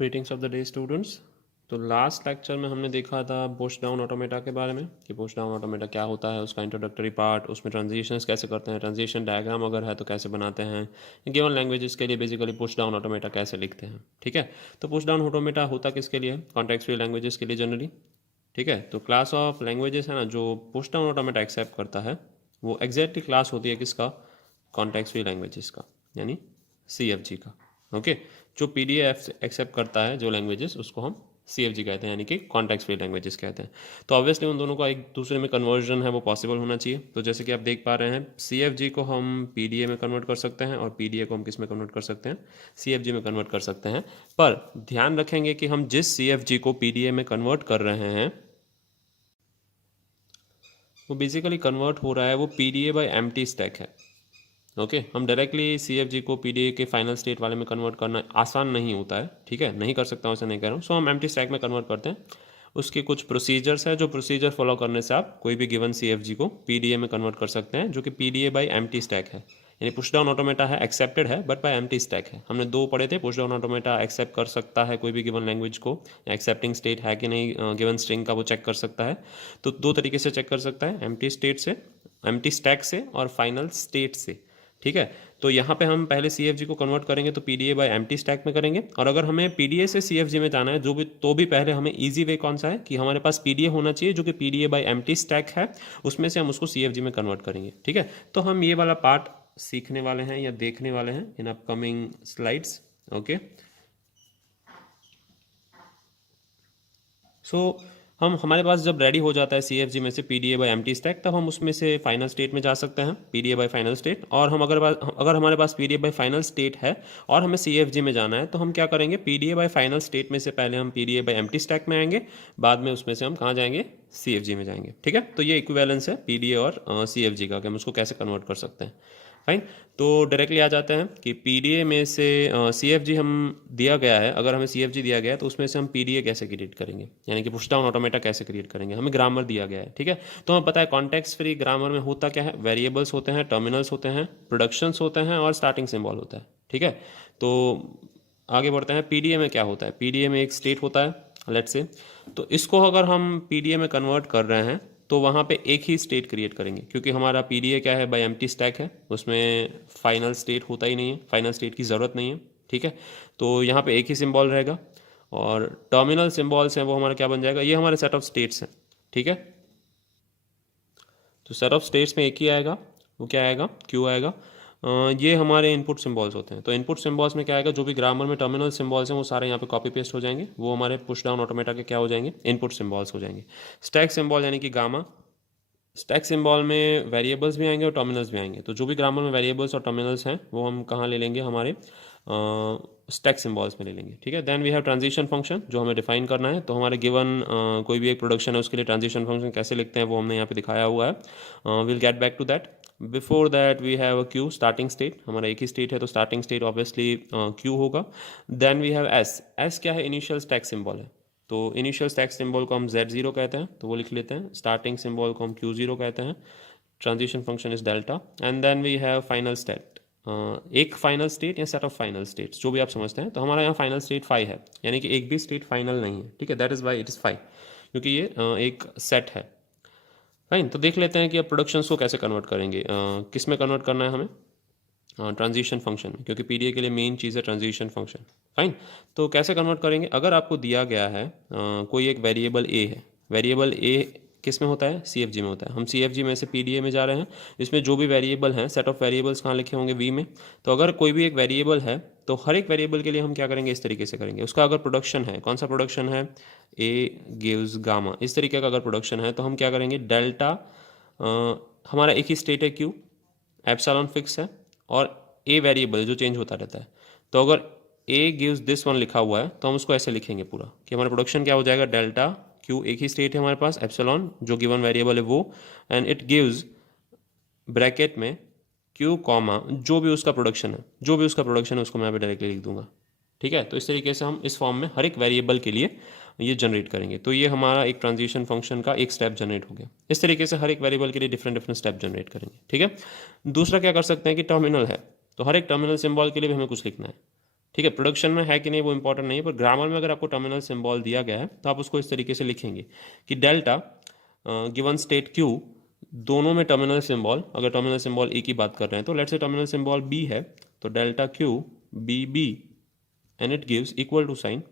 Greetings of the day students. तो last lecture में हमने देखा था पुश डाउन ऑटोमेटा के बारे में कि पुश डाउन ऑटोमेटा क्या होता है, उसका इंट्रोडक्टरी पार्ट, उसमें ट्रांजिशंस कैसे करते हैं, ट्रांजिशन डायग्राम अगर है तो कैसे बनाते हैं, गिवन लैंग्वेजेस के लिए बेसिकली पुश डाउन ऑटोमेटा कैसे लिखते हैं। ठीक है, तो पुश डाउन ऑटोमेटा होता किसके लिए? कॉन्टेक्स्ट फ्री लैंग्वेजेस के लिए जनरली। ठीक है, तो क्लास ऑफ लैंग्वेजेस है ना जो पुश डाउन ऑटोमेटा एक्सेप्ट करता है, वो एग्जैक्टली क्लास होती है किसका? कॉन्टेक्स्ट फ्री लैंग्वेजेस का, यानी CFG का। ओके, जो PDF एक्सेप्ट करता है जो लैंग्वेजेस, उसको हम CFG कहते हैं, यानी कि कॉन्टेक्स्ट फ्री लैंग्वेजेस कहते हैं। तो ऑब्वियसली उन दोनों का एक दूसरे में कन्वर्जन है वो पॉसिबल होना चाहिए। तो जैसे कि आप देख पा रहे हैं, CFG को हम PDA में कन्वर्ट कर सकते हैं और PDA को हम किस में कन्वर्ट कर सकते हैं? CFG में कन्वर्ट कर सकते हैं। पर ध्यान रखेंगे कि हम जिस CFG को PDA में कन्वर्ट कर रहे हैं वो बेसिकली कन्वर्ट हो रहा है वो PDA बाई एम्प्टी स्टैक है। ओके, हम डायरेक्टली CFG को PDA के फाइनल स्टेट वाले में कन्वर्ट करना आसान नहीं होता है। ठीक है, नहीं कर सकता हूँ, ऐसा नहीं कह रहा हूँ। सो हम एम्प्टी स्टैक में कन्वर्ट करते हैं। उसके कुछ प्रोसीजर्स है, जो प्रोसीजर फॉलो करने से आप कोई भी गिवन CFG को PDA में कन्वर्ट कर सकते हैं, जो कि PDA बाई एम्प्टी स्टैक है। यानी पुश डाउन ऑटोमेटा है, एक्सेप्टेड है, बट बाय एम्प्टी स्टैक है। हमने दो पढ़े थे, पुश डाउन ऑटोमेटा एक्सेप्ट कर सकता है कोई भी गिवन लैंग्वेज को, एक्सेप्टिंग स्टेट है कि नहीं गिवन स्ट्रिंग का, वो चेक कर सकता है। तो दो तरीके से चेक कर सकता है, एम्प्टी स्टेट से, एम्प्टी स्टैक से, और फाइनल स्टेट से। ठीक है, तो यहाँ पे हम पहले CFG को कन्वर्ट करेंगे तो PDA बाई एम्प्टी स्टैक में करेंगे। और अगर हमें PDA से CFG में जाना है तो भी पहले हमें इजी वे कौन सा है कि हमारे पास PDA होना चाहिए जो कि PDA बाई एम्प्टी स्टैक है, उसमें से हम उसको CFG में कन्वर्ट करेंगे। ठीक है, तो हम ये वाला पार्ट सीखने वाले हैं या देखने वाले हैं इन अपकमिंग स्लाइड्स। ओके, सो हमारे पास जब रेडी हो जाता है CFG में से PDA बाई एम्प्टी स्टैक, तब हम उसमें से फाइनल स्टेट में जा सकते हैं, PDA बाई फाइनल स्टेट। और हम अगर हमारे पास PDA बाई फाइनल स्टेट है और हमें CFG में जाना है, तो हम क्या करेंगे? PDA बाई फाइनल स्टेट में से पहले हम PDA बाई एम्प्टी स्टैक में आएंगे, बाद में उसमें से हम कहाँ जाएंगे? CFG में जाएंगे। ठीक है, तो ये इक्विवेलेंस है PDA और CFG का कि हम उसको कैसे कन्वर्ट कर सकते हैं। फाइन, तो डायरेक्टली आ जाते हैं कि PDA में से CFG हम दिया गया है, अगर हमें CFG दिया गया है तो उसमें से हम PDA कैसे क्रिएट करेंगे, यानी कि पुश डाउन ऑटोमेटा कैसे क्रिएट करेंगे। हमें ग्रामर दिया गया है। ठीक है, तो हमें पता है कॉन्टेक्स्ट फ्री ग्रामर में होता क्या है? वेरिएबल्स होते हैं, टर्मिनल्स होते हैं, प्रोडक्शंस होते हैं और स्टार्टिंग सिंबल होता है। ठीक है, तो आगे बढ़ते हैं। PDA में क्या होता है? PDA में एक स्टेट होता है, लेट्स से। तो इसको अगर हम PDA में कन्वर्ट कर रहे हैं तो वहाँ पे एक ही स्टेट क्रिएट करेंगे, क्योंकि हमारा PDA क्या है? बाय एम्प्टी स्टैक है, उसमें फाइनल स्टेट होता ही नहीं है, फाइनल स्टेट की ज़रूरत नहीं है। ठीक है, तो यहाँ पे एक ही सिंबल रहेगा और टर्मिनल सिंबल्स हैं वो हमारा क्या बन जाएगा? ये हमारे सेट ऑफ स्टेट्स हैं। ठीक है, तो सेट ऑफ स्टेट्स में एक ही आएगा, वो क्या आएगा? Q आएगा। ये हमारे इनपुट सिंबल्स होते हैं। तो इनपुट सिंबल्स में क्या आएगा? जो भी ग्रामर में टर्मिनल सिंबल्स हैं वो सारे यहाँ पे कॉपी पेस्ट हो जाएंगे, वो हमारे पुश डाउन ऑटोमेटा के क्या हो जाएंगे? इनपुट सिंबल्स हो जाएंगे। स्टैक सिंबल यानी कि गामा, स्टैक सिंबल में वेरिएबल्स भी आएंगे और टर्मिनल्स भी आएंगे। तो जो भी ग्रामर में वेरिएबल्स और टर्मिनल्स हैं वो हम कहाँ ले लेंगे? हमारे स्टैक सिंबल्स में ले लेंगे। ठीक है, then we have transition function जो हमें डिफाइन करना है। तो हमारे गिवन कोई भी एक प्रोडक्शन है उसके लिए ट्रांजिशन फंक्शन कैसे लिखते हैं वो हमने यहाँ पे दिखाया हुआ है। Will get back to that. Before that we have a Q, starting state. हमारा एक ही स्टेट है तो स्टार्टिंग स्टेट ऑब्वियसली Q होगा। देन वी हैव S क्या है? इनिशियल स्टैक सिंबल है। तो इनिशियल स्टैक सिंबल को हम Z0 कहते हैं, तो वो लिख लेते हैं। स्टार्टिंग सिंबल को हम Q0 कहते हैं। Transition function is delta. And then we have final state, एक फाइनल स्टेट या सेट ऑफ फाइनल स्टेट्स, जो भी आप समझते हैं। तो हमारा यहाँ फाइनल स्टेट 5 है, यानी कि एक भी स्टेट फाइनल नहीं है। ठीक है, that is why it is 5, क्योंकि ये एक सेट है। फाइन, तो देख लेते हैं कि अब प्रोडक्शंस को कैसे कन्वर्ट करेंगे। किस में कन्वर्ट करना है हमें? ट्रांजिशन फंक्शन में, क्योंकि PDA के लिए मेन चीज़ है ट्रांजिशन फंक्शन। फाइन, तो कैसे कन्वर्ट करेंगे? अगर आपको दिया गया है कोई एक वेरिएबल A है, वेरिएबल A किस में होता है? CFG में होता है। हम CFG में से PDA में जा रहे हैं, इसमें जो भी वेरिएबल हैं, सेट ऑफ वेरिएबल्स कहाँ लिखे होंगे? V में। तो अगर कोई भी एक वेरिएबल है तो हर एक वेरिएबल के लिए हम क्या करेंगे? इस तरीके से करेंगे। उसका अगर प्रोडक्शन है, कौन सा प्रोडक्शन है? A गिव्स गामा, इस तरीके का अगर प्रोडक्शन है तो हम क्या करेंगे? डेल्टा, हमारा एक ही स्टेट है Q, एप्सिलॉन फिक्स है, और A वेरिएबल जो चेंज होता रहता है। तो अगर A गिव्स दिस वन लिखा हुआ है तो हम उसको ऐसे लिखेंगे पूरा कि हमारा प्रोडक्शन क्या हो जाएगा? डेल्टा Q, एक ही स्टेट है हमारे पास, एप्सिलॉन जो गिवन वेरिएबल है वो, एंड इट गिव्स ब्रैकेट में Q कॉमा जो भी उसका प्रोडक्शन है, जो भी उसका प्रोडक्शन है उसको मैं अभी डायरेक्टली लिख दूंगा। ठीक है, तो इस तरीके से हम इस फॉर्म में हर एक वेरिएबल के लिए ये जनरेट करेंगे। तो ये हमारा एक ट्रांजिशन फंक्शन का एक स्टेप जनरेट हो गया। इस तरीके से हर एक वेरिएबल के लिए डिफरेंट डिफरेंट स्टेप जनरेट करेंगे। ठीक है, दूसरा क्या कर सकते हैं कि टर्मिनल है, तो हर एक टर्मिनल सिंबल के लिए भी हमें कुछ लिखना है। ठीक है, प्रोडक्शन में है कि नहीं वो इंपॉर्टेंट नहीं है, पर ग्रामर में अगर आपको टर्मिनल सिंबल दिया गया है तो आप उसको इस तरीके से लिखेंगे कि डेल्टा गिवन स्टेट क्यू, दोनों में टर्मिनल सिंबल, अगर टर्मिनल सिंबल ए की बात कर रहे हैं तो let's say terminal symbol B है, तो delta Q B B and it gives equal to sign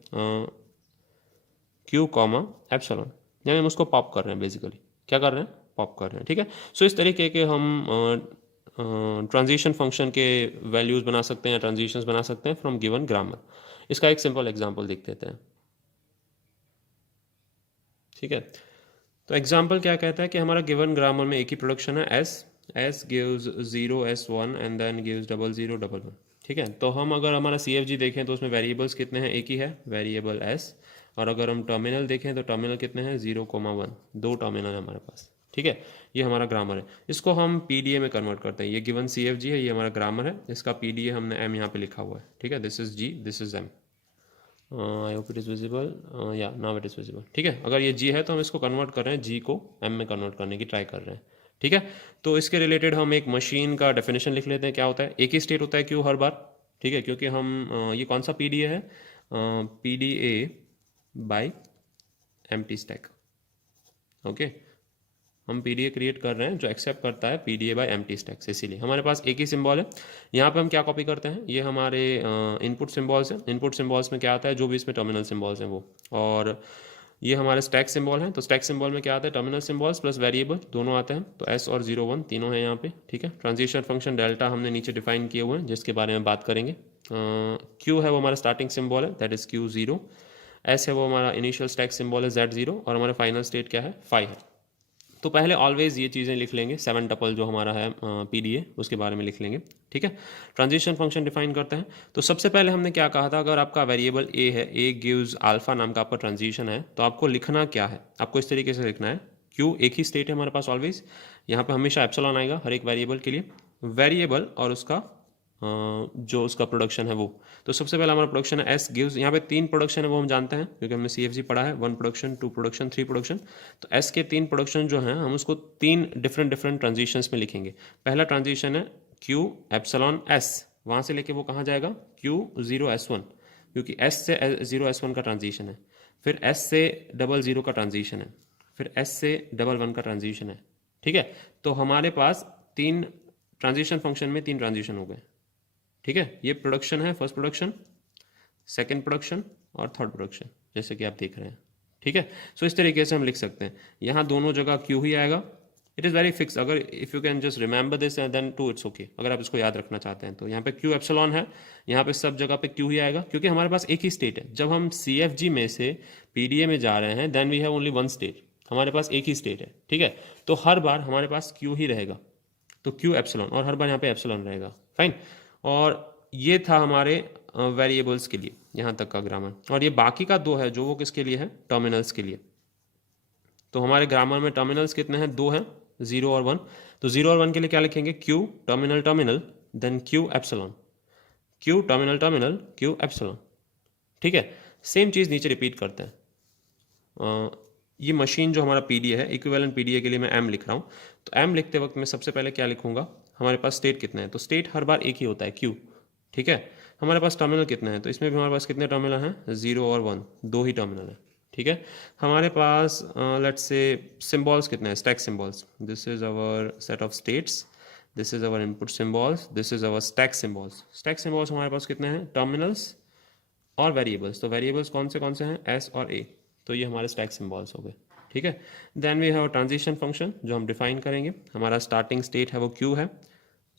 Q comma epsilon, यानी हम उसको पॉप कर रहे हैं, बेसिकली क्या कर रहे हैं, पॉप कर रहे हैं। ठीक है, सो इस तरीके के हम ट्रांजिशन फंक्शन के वैल्यूज़ बना सकते हैं या ट्रांजिशंस बना सकते हैं फ्रॉम गिवन ग्रामर। इसका एक सिंपल एग्जांपल देख लेते हैं। ठीक है, तो एग्जांपल क्या कहता है कि हमारा गिवन ग्रामर में एक ही प्रोडक्शन है S gives 0 S1 and then gives 0011। ठीक है, तो हम अगर हमारा CFG देखें तो उसमें वेरिएबल्स कितने हैं, एक ही है वेरिएबल S, और अगर हम टर्मिनल देखें तो टर्मिनल कितने हैं 0,1, दो टर्मिनल है हमारे पास। ठीक है, ये हमारा ग्रामर है, इसको हम PDA में कन्वर्ट करते हैं। ये गिवन CFG है, ये हमारा ग्रामर है, इसका PDA हमने M यहाँ पे लिखा हुआ है। ठीक है, this is G, this is M। I hope it is visible, या नाउ इट इज़ विजिबल। ठीक है, अगर ये G है तो हम इसको कन्वर्ट कर रहे हैं, G को M में कन्वर्ट करने की ट्राई कर रहे हैं। ठीक है, तो इसके रिलेटेड हम एक मशीन का डेफिनेशन लिख लेते हैं। क्या होता है, एक ही स्टेट होता है क्यों हर बार। ठीक है, क्योंकि हम ये कौन सा PDA है, PDA by empty stack. Okay, हम PDA क्रिएट कर रहे हैं जो एक्सेप्ट करता है PDA बाई एम्प्टी स्टैक, इसीलिए हमारे पास एक ही सिंबल है। यहाँ पे हम क्या कॉपी करते हैं, ये हमारे इनपुट सिंबल्स हैं। इनपुट सिंबल्स में क्या आता है, जो भी इसमें टर्मिनल सिंबल्स हैं वो, और ये हमारे स्टैक सिंबल हैं। तो स्टैक सिंबल में क्या आता है, टर्मिनल सिंबल्स प्लस वेरिएबल दोनों आते हैं, तो S और 0 1 तीनों हैं यहाँ पे। ठीक है, ट्रांजिशन फंक्शन डेल्टा हमने नीचे डिफाइन किए हुए हैं, जिसके बारे में बात करेंगे। Q है वो हमारा स्टार्टिंग सिंबल है, दैट इज Q0। S है वो हमारा इनिशियल स्टैक सिंबल है Z0, और हमारा फाइनल स्टेट क्या है, 5 है। तो पहले ऑलवेज ये चीज़ें लिख लेंगे, 7 टपल जो हमारा है PDA, उसके बारे में लिख लेंगे। ठीक है, ट्रांजिशन फंक्शन डिफाइन करते हैं। तो सबसे पहले हमने क्या कहा था, अगर आपका वेरिएबल A है, A गिव्स अल्फा नाम का आपका ट्रांजिशन है, तो आपको लिखना क्या है, आपको इस तरीके से लिखना है। Q एक ही स्टेट है हमारे पास ऑलवेज, यहाँ पे हमेशा एप्सिलॉन आएगा हर एक वेरिएबल के लिए, वेरिएबल और उसका जो उसका प्रोडक्शन है वो। तो सबसे पहला हमारा प्रोडक्शन है S गिव्स, यहाँ पे 3 प्रोडक्शन है वो हम जानते हैं क्योंकि हमने CFG पढ़ा है, 1 प्रोडक्शन, 2 प्रोडक्शन, 3 प्रोडक्शन। तो S के 3 प्रोडक्शन जो हैं हम उसको 3 डिफरेंट ट्रांजिशंस में लिखेंगे। पहला ट्रांजिशन है Q एप्सिलॉन S, वहाँ से लेके वो कहाँ जाएगा, Q 0 S1, क्योंकि S से 0 S1 का ट्रांजिशन है। फिर S से 00 का ट्रांजिशन है, फिर S से 11 का ट्रांजिशन है। ठीक है, तो हमारे पास 3 ट्रांजिशन फंक्शन में 3 ट्रांजिशन हो गए। ठीक है, ये प्रोडक्शन है, फर्स्ट प्रोडक्शन, सेकंड प्रोडक्शन और थर्ड प्रोडक्शन, जैसे कि आप देख रहे हैं। ठीक है, सो इस तरीके से हम लिख सकते हैं, यहाँ दोनों जगह Q ही आएगा। इट इज़ वेरी फिक्स, अगर if you can just remember this and then to it's okay, अगर आप इसको याद रखना चाहते हैं तो यहाँ पे Q एप्सिलॉन है, यहाँ पे सब जगह पे Q ही आएगा, क्योंकि हमारे पास एक ही स्टेट है। जब हम CFG में से PDA में जा रहे हैं then we have only 1 state, हमारे पास एक ही स्टेट है। ठीक है, तो हर बार हमारे पास Q ही रहेगा, तो Q एप्सिलॉन, और हर बार यहाँ पे एप्सिलॉन रहेगा। फाइन, और ये था हमारे वेरिएबल्स के लिए यहाँ तक का ग्रामर, और ये बाकी का 2 है जो वो किसके लिए है, टर्मिनल्स के लिए। तो हमारे ग्रामर में टर्मिनल्स कितने हैं, 2 हैं, 0 और 1। तो 0 और 1 के लिए क्या लिखेंगे, Q terminal terminal then Q epsilon, Q terminal terminal Q epsilon. ठीक है, सेम चीज़ नीचे रिपीट करते हैं। ये मशीन जो हमारा PDA है, इक्विवेलेंट PDA के लिए मैं M लिख रहा हूँ। तो M लिखते वक्त मैं सबसे पहले क्या लिखूंगा, हमारे पास स्टेट कितने हैं, तो स्टेट हर बार एक ही होता है Q। ठीक है, हमारे पास टर्मिनल कितने हैं, तो इसमें भी हमारे पास कितने टर्मिनल हैं, 0 और 1, 2 ही टर्मिनल हैं। ठीक है, हमारे पास लेट्स से सिंबल्स कितने हैं, stack symbols, this is our set of states, this is our input symbols, this is our stack symbols. Stack symbols हमारे पास कितने हैं, टर्मिनल्स और वेरिएबल्स। तो वेरिएबल्स कौन से हैं, S और A, तो ये हमारे स्टैक सिंबल्स हो गए। ठीक है, then we have transition function जो हम डिफाइन करेंगे। हमारा स्टार्टिंग स्टेट है वो Q है,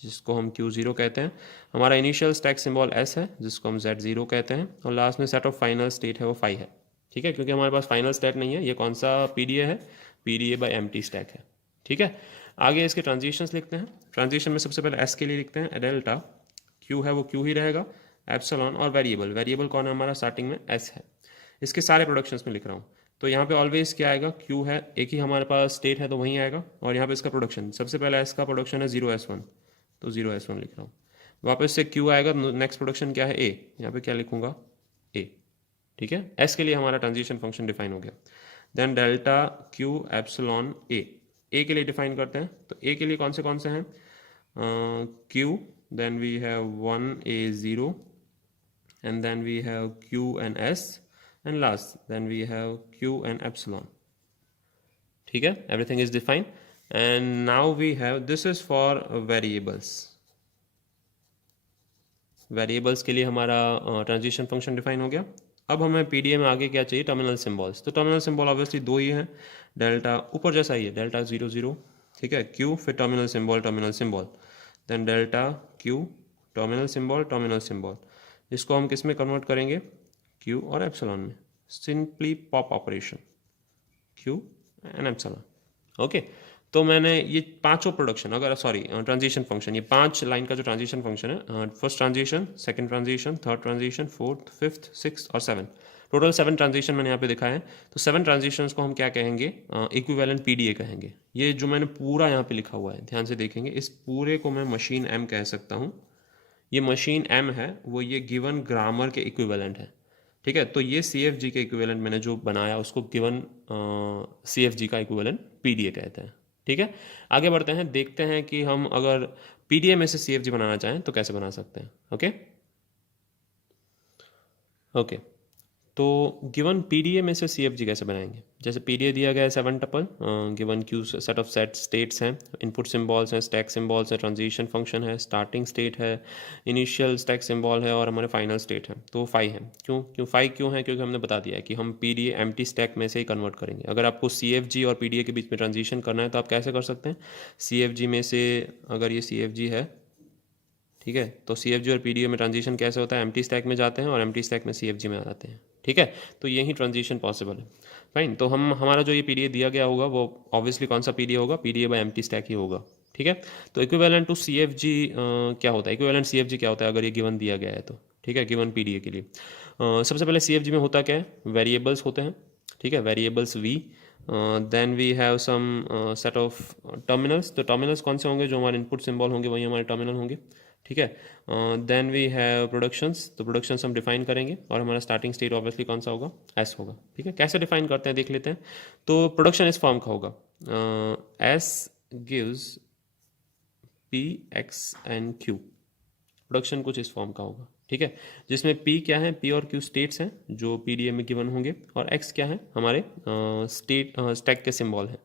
जिसको हम Q0 कहते हैं। हमारा इनिशियल स्टैक सिंबल S है, जिसको हम Z0 कहते हैं, और लास्ट में सेट ऑफ फाइनल स्टेट है वो 5 है। ठीक है, क्योंकि हमारे पास फाइनल स्टेट नहीं है, ये कौन सा PDA है, PDA बाई एम्प्टी स्टैक है। ठीक है, आगे इसके ट्रांजिशंस लिखते हैं। ट्रांजिशन में सबसे पहले S के लिए लिखते हैं, डेल्टा Q है वो Q ही रहेगा, एप्सिलॉन और वेरिएबल, वेरिएबल कौन है हमारा, स्टार्टिंग में S है। इसके सारे प्रोडक्शंस में लिख रहा हूँ, तो यहाँ पे ऑलवेज क्या आएगा, Q है, एक ही हमारे पास स्टेट है तो वहीं आएगा, और यहाँ पे इसका प्रोडक्शन, सबसे पहले S का प्रोडक्शन है 0 S1, तो 0 S1 लिख रहा हूँ। वापस से Q आएगा, नेक्स्ट प्रोडक्शन क्या है, A, यहाँ पे क्या लिखूंगा, A। ठीक है, S के लिए हमारा ट्रांजिशन फंक्शन डिफाइन हो गया। Then delta Q epsilon A, A के लिए डिफाइन करते हैं। तो A के लिए कौन से हैं, Q, then we have 1 A 0, and then we have Q and S, and last then we have Q and epsilon. ठीक है, everything is defined. And now we have, this is for variables. Variables के लिए हमारा transition function define हो गया. अब हमें PDA में आगे क्या चाहिए, टर्मिनल सिंबल्स. तो टर्मिनल सिंबल ऑब्वियसली दो ही हैं, डेल्टा ऊपर जैसा ही है, डेल्टा 0 0, ठीक है, क्यू, फिर terminal symbol, then delta Q, terminal symbol, इसको हम किस में कन्वर्ट करेंगे, क्यू और एप्सिलॉन में. Simply pop operation, Q and epsilon. Okay, तो मैंने ये पांचों प्रोडक्शन, अगर सॉरी ट्रांजिशन फंक्शन, ये 5 लाइन का जो ट्रांजिशन फंक्शन है, first transition, second transition, third transition, fourth, fifth, sixth और 7, टोटल 7 ट्रांजिशन मैंने यहाँ पे दिखाया है. तो 7 ट्रांजिशंस को हम क्या कहेंगे, इक्विवेलेंट पीडीए कहेंगे. ये जो मैंने पूरा यहाँ पे लिखा हुआ है, ध्यान से देखेंगे, इस पूरे को मैं मशीन एम कह सकता हूँ. ये मशीन एम है, वो ये गिवन ग्रामर के इक्विवेलेंट है. ठीक है, तो ये सी एफ जी के इक्विवेलेंट मैंने जो बनाया उसको गिवन सी एफ जी का इक्विवेलेंट पीडीए कहते हैं. ठीक है, आगे बढ़ते हैं, देखते हैं कि हम अगर पीडीए में से सीएफजी बनाना चाहें तो कैसे बना सकते हैं. ओके ओके, तो गिवन पीडीए में से सीएफजी कैसे बनाएंगे. जैसे पीडीए दिया गया है 7 tuple, given Q set of set states हैं, इनपुट सिंबल्स हैं, स्टैक सिंबल्स हैं, ट्रांजिशन फंक्शन है, स्टार्टिंग स्टेट है, इनिशियल स्टैक सिंबल है और हमारे फाइनल स्टेट है. तो 5 है. क्यों 5 क्यों है, क्योंकि हमने बता दिया है कि हम पीडीए एम्प्टी स्टैक में से ही कन्वर्ट करेंगे. अगर आपको सीएफजी और पीडीए के बीच में ट्रांजिशन करना है तो आप कैसे कर सकते हैं, सीएफजी में से, अगर ये सीएफजी है, ठीक है, तो सीएफजी और पीडीए में ट्रांजिशन कैसे होता है, एम्प्टी स्टैक में जाते हैं और एम्प्टी स्टैक में सीएफजी में आ जाते हैं. ठीक है, तो यही ट्रांजिशन पॉसिबल है. फाइन, तो हम हमारा जो ये पीडीए दिया गया होगा वो ऑब्वियसली कौन सा पीडीए होगा, पीडीए बाय एम्प्टी स्टैक ही होगा. ठीक है, तो इक्विवेलेंट टू सीएफजी क्या होता है, इक्विवेलेंट सीएफजी क्या होता है अगर ये गिवन दिया गया है तो. ठीक है, गिवन पीडीए के लिए सबसे पहले सीएफजी में होता क्या है, वेरिएबल्स होते हैं. ठीक है, variables V, then we have some set of terminals. तो टर्मिनल्स कौन से होंगे, जो हमारे इनपुट सिंबल होंगे वही हमारे टर्मिनल होंगे. ठीक है, देन वी हैव प्रोडक्शंस. तो प्रोडक्शंस हम डिफाइन करेंगे और हमारा स्टार्टिंग स्टेट ऑब्वियसली कौन सा होगा, एस होगा. ठीक है, कैसे डिफाइन करते हैं देख लेते हैं. तो प्रोडक्शन इस फॉर्म का होगा, S gives P x and Q. Production कुछ इस फॉर्म का होगा. ठीक है, जिसमें पी क्या है, पी और क्यू स्टेट्स हैं जो पीडीए में गिवन होंगे, और एक्स क्या है, हमारे स्टैक के सिंबल हैं.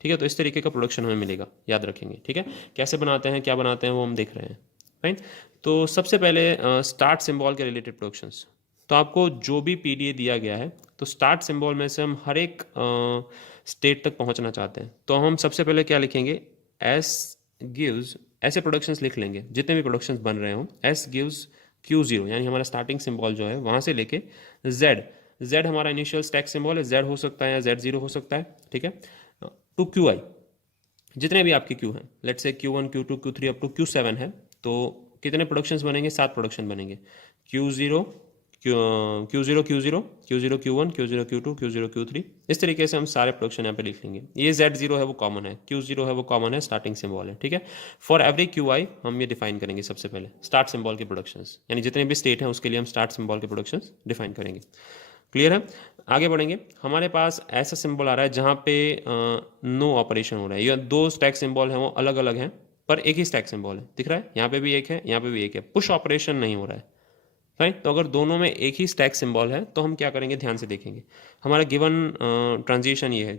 ठीक है, तो इस तरीके का प्रोडक्शन हमें मिलेगा, याद रखेंगे. ठीक है, कैसे बनाते हैं, क्या बनाते हैं वो हम देख रहे हैं. फाइन, तो सबसे पहले स्टार्ट सिंबल के रिलेटेड प्रोडक्शंस. तो आपको जो भी पीडीए दिया गया है, तो स्टार्ट सिंबल में से हम हर एक स्टेट तक पहुंचना चाहते हैं. तो हम सबसे पहले क्या लिखेंगे, एस गिव्स, ऐसे प्रोडक्शंस लिख लेंगे जितने भी प्रोडक्शंस बन रहे हों. एस गिव्स Q0, यानी हमारा स्टार्टिंग सिंबल जो है वहाँ से लेके Z हमारा इनिशियल स्टैक सिंबल है, Z हो सकता है या Z0 हो सकता है. ठीक है, टू QI, जितने भी आपके Q हैं, let's say Q1 Q2 Q3 up to Q7 है, तो कितने प्रोडक्शंस बनेंगे, 7 प्रोडक्शन बनेंगे. Q0 Q0 Q0 Q0 Q1 Q0 Q2 Q0 Q3, इस तरीके से हम सारे प्रोडक्शन यहाँ पे लिख लेंगे. ये Z0 है वो कॉमन है, Q0 है वो कॉमन है, स्टार्टिंग सिंबल है. ठीक है, फॉर एवरी QI हम ये डिफाइन करेंगे सबसे पहले स्टार्ट सिंबल के प्रोडक्शंस, यानी जितने भी स्टेट हैं उसके लिए हम स्टार्ट सिंबल के प्रोडक्शंस डिफाइन करेंगे. क्लियर है, आगे बढ़ेंगे. हमारे पास ऐसा सिंबल आ रहा है जहाँ पे नो ऑपरेशन हो रहा है, ये 2 स्टैक सिंबल हैं वो अलग अलग हैं पर एक ही स्टैक सिंबल है, दिख रहा है, यहाँ पे भी एक है, यहाँ पे भी एक है, पुश ऑपरेशन नहीं हो रहा है. राइट, तो अगर दोनों में एक ही स्टैक सिंबल है तो हम क्या करेंगे, ध्यान से देखेंगे. हमारा गिवन ट्रांजिशन ये है.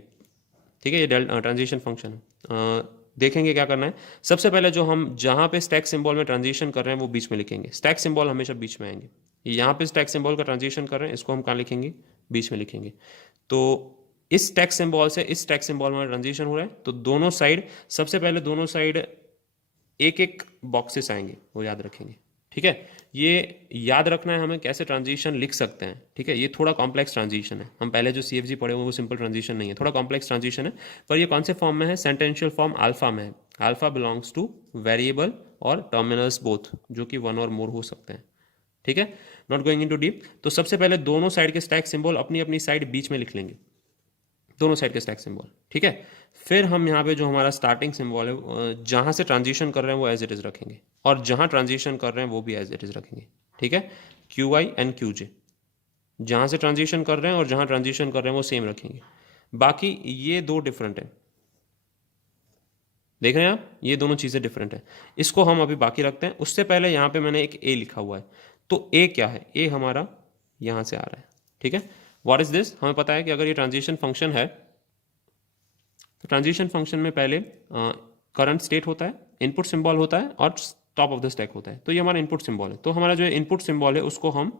ठीक है, ये ट्रांजिशन फंक्शन है. देखेंगे क्या करना है. सबसे पहले जो हम जहाँ पे स्टैक सिंबल में ट्रांजिशन कर रहे हैं वो बीच में लिखेंगे. स्टैक सिंबल हमेशा बीच में आएंगे. यहाँ पे स्टैक सिंबल का ट्रांजिशन कर रहे हैं, इसको हम कहाँ लिखेंगे, बीच में लिखेंगे. तो इस स्टैक सिंबल से इस स्टैक सिंबल में ट्रांजिशन हो रहा है, तो दोनों साइड, सबसे पहले दोनों साइड एक एक बॉक्सेस आएंगे, वो याद रखेंगे. ठीक है, ये याद रखना है हमें कैसे ट्रांजिशन लिख सकते हैं. ठीक है, ये थोड़ा कॉम्प्लेक्स ट्रांजिशन है. हम पहले जो सीएफजी पढ़े हुए वो सिंपल ट्रांजिशन नहीं है, थोड़ा कॉम्प्लेक्स ट्रांजिशन है. पर ये कौन से फॉर्म में है, सेंटेंशियल फॉर्म अल्फा में है. अल्फा बिलोंग्स टू वेरिएबल और टर्मिनल्स बोथ, जो कि 1 और मोर हो सकते हैं. ठीक है, नॉट गोइंग इनटू डीप. तो सबसे पहले दोनों साइड के स्टैक सिंबल अपनी अपनी साइड बीच में लिख लेंगे, दोनों साइड के स्टैक सिंबल. ठीक है, फिर हम यहाँ पे जो हमारा स्टार्टिंग सिंबल है, जहाँ से ट्रांजिशन कर रहे हैं वो एज इट इज रखेंगे, और जहाँ ट्रांजिशन कर रहे हैं वो भी एज इट इज रखेंगे. ठीक है, QI एंड QJ, जहाँ से ट्रांजिशन कर रहे हैं और जहाँ ट्रांजिशन कर रहे हैं वो सेम रखेंगे. बाकी ये 2 डिफरेंट है, देख रहे हैं आप, ये दोनों चीज़ें डिफरेंट है. इसको हम अभी बाकी रखते हैं. उससे पहले यहाँ पे मैंने एक A लिखा हुआ है, तो ए क्या है, ए हमारा यहाँ से आ रहा है, ठीक है। व्हाट इज दिस, हमें पता है कि अगर ये ट्रांजिशन फंक्शन है तो ट्रांजिशन फंक्शन में पहले करंट स्टेट होता है, इनपुट सिंबल होता है और टॉप ऑफ द स्टैक होता है। तो ये हमारा इनपुट सिंबल है। तो हमारा जो इनपुट सिंबल है उसको हम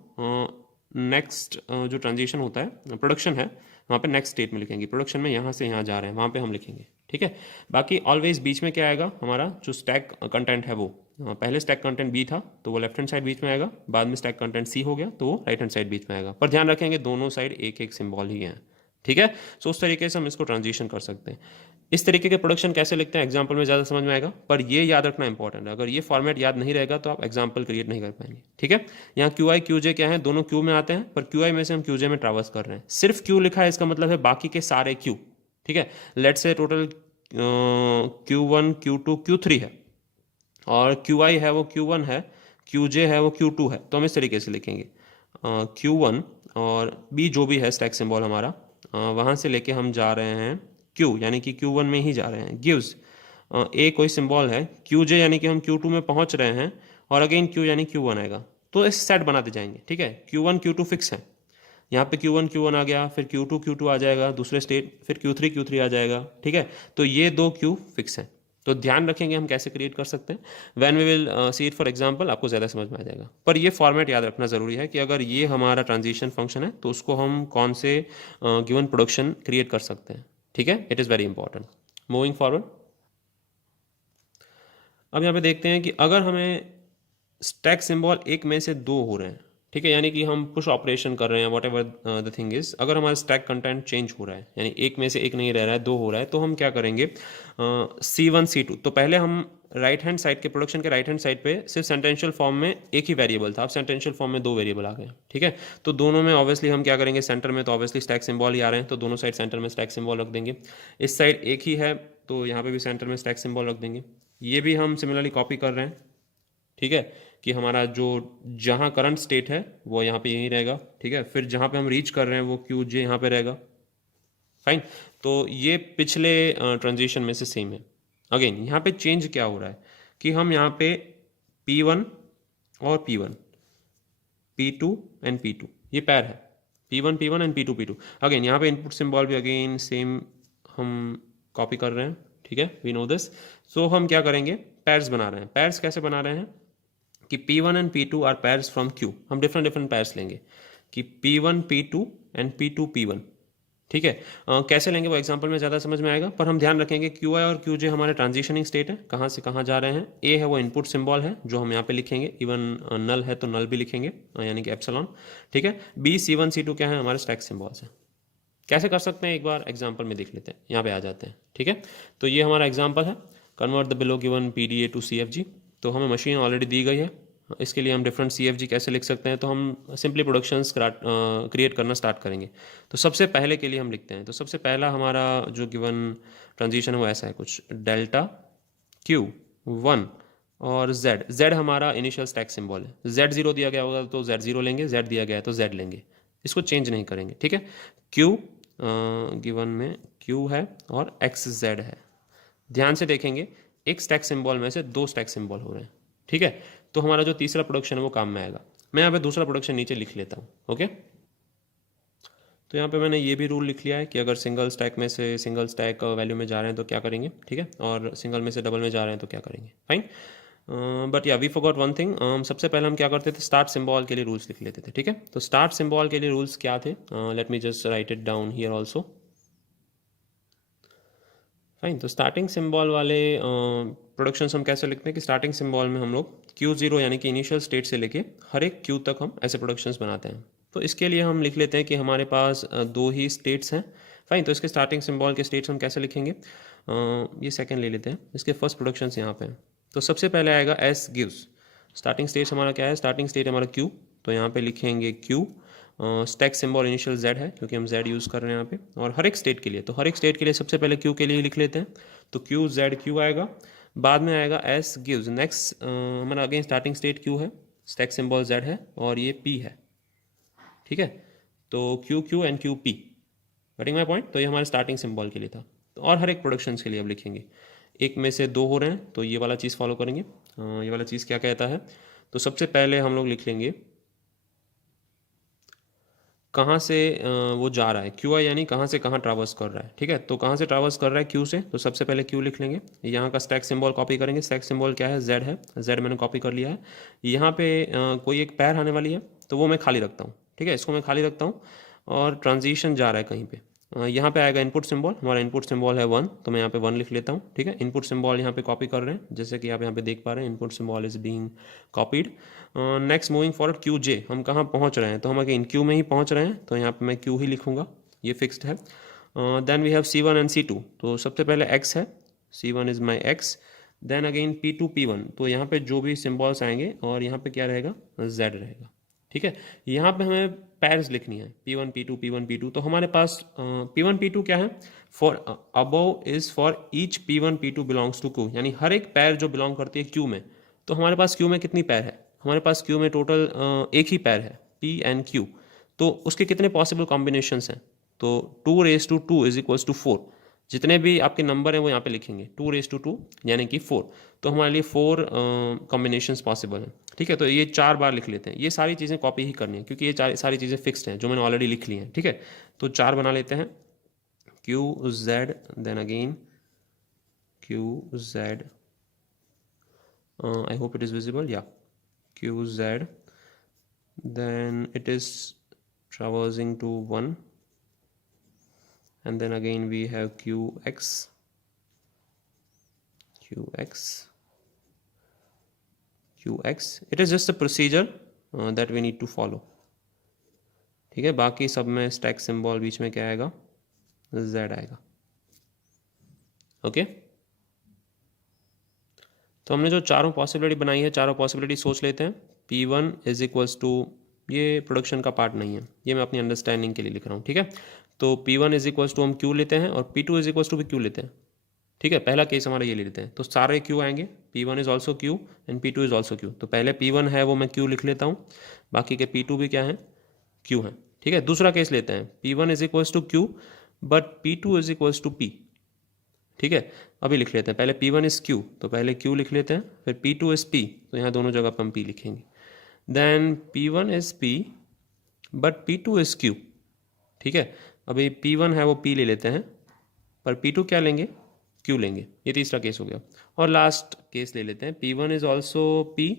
नेक्स्ट जो ट्रांजिशन होता है, प्रोडक्शन है, वहाँ पे नेक्स्ट स्टेट में लिखेंगे। प्रोडक्शन में यहाँ से यहाँ जा रहे हैं, वहाँ पे हम लिखेंगे, ठीक है। बाकी ऑलवेज बीच में क्या आएगा, हमारा जो स्टैक कंटेंट है वो पहले स्टैक कंटेंट बी था तो वो लेफ्ट हैंड साइड बीच में आएगा, बाद में स्टैक कंटेंट सी हो गया तो वो राइट हैंड साइड बीच में आएगा। पर ध्यान रखेंगे दोनों साइड एक एक सिंबल ही हैं, ठीक है। सो उस तरीके से हम इसको ट्रांजिशन कर सकते हैं। इस तरीके के प्रोडक्शन कैसे लिखते हैं एग्जाम्पल में ज़्यादा समझ में आएगा, पर ये याद रखना इंपॉर्टेंट है। अगर ये फॉर्मेट याद नहीं रहेगा तो आप एग्जाम्पल क्रिएट नहीं कर पाएंगे, ठीक है। यहाँ क्यू आई क्यू जे क्या है, दोनों क्यू में आते हैं, पर क्यू आई में से हम क्यू जे में ट्रावर्स कर रहे हैं। सिर्फ क्यू लिखा है इसका मतलब है बाकी के सारे क्यू, ठीक है। लेट से टोटल Q1 Q2 Q3 है और QI है वो Q1 है, QJ है वो Q2 है। तो हम इस तरीके से लिखेंगे Q1 और B जो भी है स्टैक सिंबल हमारा, वहाँ से लेके हम जा रहे हैं Q, यानी कि Q1 में ही जा रहे हैं। गिव्स A कोई सिंबल है, QJ यानी कि हम Q2 में पहुँच रहे हैं और अगेन Q यानी Q1 आएगा। तो इस सेट बनाते जाएंगे, ठीक है। Q1 Q2 फिक्स है, यहाँ पे Q1 Q1 आ गया, फिर Q2 Q2 आ जाएगा दूसरे स्टेट, फिर Q3 Q3 आ जाएगा, ठीक है। तो ये दो Q फिक्स हैं। तो ध्यान रखेंगे हम कैसे क्रिएट कर सकते हैं। When we will see it for example, आपको ज़्यादा समझ में आ जाएगा। पर ये फॉर्मेट याद रखना ज़रूरी है कि अगर ये हमारा ट्रांजिशन फंक्शन है तो उसको हम कौन से गिवन प्रोडक्शन क्रिएट कर सकते हैं, ठीक है। It is very important. Moving forward, अब यहाँ पे देखते हैं कि अगर हमें स्टैक सिंबल एक में से दो हो रहे हैं, ठीक है, यानी कि हम पुश ऑपरेशन कर रहे हैं, what ever the thing is, अगर हमारा स्टैक कंटेंट चेंज हो रहा है, यानी एक में से एक नहीं रह रहा है, दो हो रहा है, तो हम क्या करेंगे, C1 C2। तो पहले हम राइट हैंड साइड के प्रोडक्शन के राइट हैंड साइड पे सिर्फ सेंटेंशियल फॉर्म में एक ही वेरिएबल था, अब सेंटेंशियल फॉर्म में दो वेरिएबल आ गए, ठीक है। तो दोनों में ऑब्वियसली हम क्या करेंगे, सेंटर में तो ऑब्वियसली स्टैक सिंबल ही आ रहे हैं, तो दोनों साइड सेंटर में स्टैक सिंबल रख देंगे। इस साइड एक ही है तो यहाँ पे भी सेंटर में स्टैक सिंबल रख देंगे। ये भी हम सिमिलरली कॉपी कर रहे हैं, ठीक है, कि हमारा जो जहाँ करंट स्टेट है वो यहाँ पे यहीं रहेगा, ठीक है। फिर जहाँ पे हम रीच कर रहे हैं वो क्यू जे यहाँ पे रहेगा, फाइन। तो ये पिछले ट्रांजिशन में से सेम है। अगेन यहाँ पे चेंज क्या हो रहा है कि हम यहाँ पे P1 और P1, P2 एंड P2 ये पैर है, P1 P1 and P2 P2। Again यहाँ पे इनपुट सिंबल भी अगेन सेम हम कॉपी कर रहे हैं, ठीक है, वी नो दिस। सो हम क्या करेंगे, पैर्स बना रहे हैं। पैर्स कैसे बना रहे हैं कि P1 and P2 are pairs from Q। हम डिफरेंट डिफरेंट पैर्स लेंगे कि P1 P2 and P2 P1, ठीक है। कैसे लेंगे वो एग्जांपल में ज़्यादा समझ में आएगा, पर हम ध्यान रखेंगे QI और QJ हमारे ट्रांजिशनिंग स्टेट है, कहाँ से कहाँ जा रहे हैं। A है वो इनपुट सिंबल है जो हम यहाँ पे लिखेंगे, इवन नल है तो नल भी लिखेंगे, यानी कि एप्सिलॉन, ठीक है। B C1 C2 क्या है, हमारे स्टैक सिंबल्स है। कैसे कर सकते हैं एक बार एग्जाम्पल में देख लेते हैं, यहाँ पे आ जाते हैं, ठीक है। तो ये हमारा एग्जाम्पल है, convert the below given PDA to CFG। तो हमें मशीन ऑलरेडी दी गई है, इसके लिए हम डिफरेंट CFG कैसे लिख सकते हैं, तो हम सिंपली प्रोडक्शंस क्रिएट करना स्टार्ट करेंगे। तो सबसे पहले के लिए हम लिखते हैं, तो सबसे पहला हमारा जो गिवन ट्रांजिशन है वो ऐसा है कुछ, डेल्टा Q1 और Z हमारा इनिशियल स्टैक सिंबल है। Z0 दिया गया होगा तो Z0 लेंगे, Z दिया गया है तो Z लेंगे, इसको चेंज नहीं करेंगे, ठीक है। Q गिवन में Q है और XZ है। ध्यान से देखेंगे एक स्टैक सिंबल में से दो स्टैक सिंबल हो रहे हैं, ठीक है। तो हमारा जो तीसरा प्रोडक्शन है वो काम में आएगा। मैं यहाँ पे दूसरा प्रोडक्शन नीचे लिख लेता हूँ, ओके। तो यहाँ पे मैंने ये भी रूल लिख लिया है कि अगर सिंगल स्टैक में से सिंगल स्टैक वैल्यू में जा रहे हैं तो क्या करेंगे, ठीक है, और सिंगल में से डबल में जा रहे हैं तो क्या करेंगे, फाइन। बट या वी फॉरगॉट वन थिंग, सबसे पहले हम क्या करते थे, स्टार्ट सिंबल के लिए रूल्स लिख लेते थे, ठीक है। तो स्टार्ट सिंबल के लिए रूल्स क्या थे, late me just right it down here also, fine. तो स्टार्टिंग सिंबल वाले प्रोडक्शंस हम कैसे लिखते हैं कि स्टार्टिंग सिंबल में हम लोग Q0 यानी कि इनिशियल स्टेट से लेके हर एक Q तक हम ऐसे प्रोडक्शंस बनाते हैं। तो इसके लिए हम लिख लेते हैं कि हमारे पास दो ही स्टेट्स हैं, फाइन। तो इसके स्टार्टिंग सिंबल के स्टेट्स हम कैसे लिखेंगे, ये सेकंड ले लेते हैं, इसके फर्स्ट प्रोडक्शंस यहाँ पे हैं। तो सबसे पहले आएगा S गिव्स। स्टार्टिंग स्टेट हमारा क्या है, स्टार्टिंग स्टेट हमारा Q, तो यहाँ पे लिखेंगे Q। Stack symbol initial Z है क्योंकि हम Z यूज़ कर रहे हैं यहाँ पे, और हर एक स्टेट के लिए, तो हर एक स्टेट के लिए सबसे पहले Q के लिए लिख लेते हैं। तो Q Z Q आएगा, बाद में आएगा S गिव्स। नेक्स्ट हमारा अगेन स्टार्टिंग स्टेट Q है, स्टैक सिंबल Z है और ये P है, ठीक है। तो Q Q and Q P, getting my point. तो ये हमारे स्टार्टिंग सिंबल के लिए था। तो और हर एक प्रोडक्शंस के लिए अब लिखेंगे, एक में से दो हो रहे हैं तो ये वाला चीज़ फॉलो करेंगे। ये वाला चीज़ क्या कहता है, तो सबसे पहले हम लोग लिख लेंगे कहाँ से वो जा रहा है, क्यू आई यानी कहाँ से कहाँ ट्रैवर्स कर रहा है। ठीक है, तो कहाँ से ट्रैवर्स कर रहा है, क्यू से, तो सबसे पहले क्यू लिख लेंगे। यहाँ का स्टैक सिंबल कॉपी करेंगे। स्टैक सिंबल क्या है, जेड है, जेड मैंने कॉपी कर लिया है। यहाँ पे कोई एक पैर आने वाली है तो वो मैं खाली रखता हूँ। ठीक है, इसको मैं खाली रखता हूँ और ट्रांजिशन जा रहा है कहीं पे। यहाँ पे आएगा इनपुट सिंबल, हमारा इनपुट सिंबल है 1, तो मैं यहाँ पे 1 लिख लेता हूँ। ठीक है, इनपुट सिंबल यहाँ पे कॉपी कर रहे हैं, जैसे कि आप यहाँ पे देख पा रहे हैं, input symbol is being copied. Next moving forward Q J, हम कहाँ पहुँच रहे हैं, तो हम अगेन क्यू में ही पहुँच रहे हैं, तो यहाँ पे मैं क्यू ही लिखूँगा, ये फिक्स्ड है। Then we have C1 and C2, तो सबसे पहले x है, C1 is my x। Then again P2 P1, तो यहाँ पे जो भी सिम्बॉल्स आएंगे और यहाँ पे क्या रहेगा, z रहेगा। ठीक है, यहाँ पे हमें पैर्स लिखनी है, P1 P2 P1 P2, तो हमारे पास P1 P2 क्या है, for above is for each P1 P2 belongs to Q, यानी हर एक पैर जो बिलोंग करती है Q में। तो हमारे पास Q में कितनी पैर है, हमारे पास Q में टोटल एक ही पैर है, P एंड Q। तो उसके कितने पॉसिबल कॉम्बिनेशंस हैं, तो 2 raised to 2 is equals to 4। जितने भी आपके नंबर हैं वो यहाँ पे लिखेंगे, 2 raised to 2 यानी कि 4। तो हमारे लिए 4 कॉम्बिनेशंस पॉसिबल हैं। ठीक है, तो ये 4 बार लिख लेते हैं। ये सारी चीज़ें कॉपी ही करनी है क्योंकि ये सारी चीज़ें फिक्स्ड हैं जो मैंने ऑलरेडी लिख ली हैं। ठीक है, तो 4 बना लेते हैं, Q Z, then again Q Z, I hope it is visible, या Q Z, then it is traversing to 1, and then again we have qx, it is just a procedure that we need to follow। ठीक है, बाकी सब में stack symbol बीच में क्या आएगा, z आएगा। ओके, तो हमने जो चारों पॉसिबिलिटी बनाई है, चारों पॉसिबिलिटी सोच लेते हैं। P1 इज इक्वल्स टू, ये प्रोडक्शन का पार्ट नहीं है, ये मैं अपनी अंडरस्टैंडिंग के लिए लिख रहा हूँ। ठीक है, तो P1 इज इक्वल्स टू हम Q लेते हैं और P2 इज इक्वल्स टू भी Q लेते हैं। ठीक है, पहला केस हमारा ये ले लेते हैं, तो सारे Q आएंगे, P1 is also Q and P2 is also Q। तो पहले P1 है वो मैं Q लिख लेता हूँ, बाकी के P2 भी क्या है, Q है। ठीक है, दूसरा केस लेते हैं, P1 is equals to Q but P2 is equals to P। ठीक है, अभी लिख लेते हैं, पहले P1 इज Q, तो पहले Q लिख लेते हैं, फिर P2 इज P, तो यहाँ दोनों जगह पर हम P लिखेंगे। Then P1 is P but P2 is Q। ठीक है, अभी P1 है वो P ले लेते हैं, पर P2 क्या लेंगे, Q लेंगे। ये तीसरा केस हो गया। और लास्ट केस ले लेते हैं, P1 is also P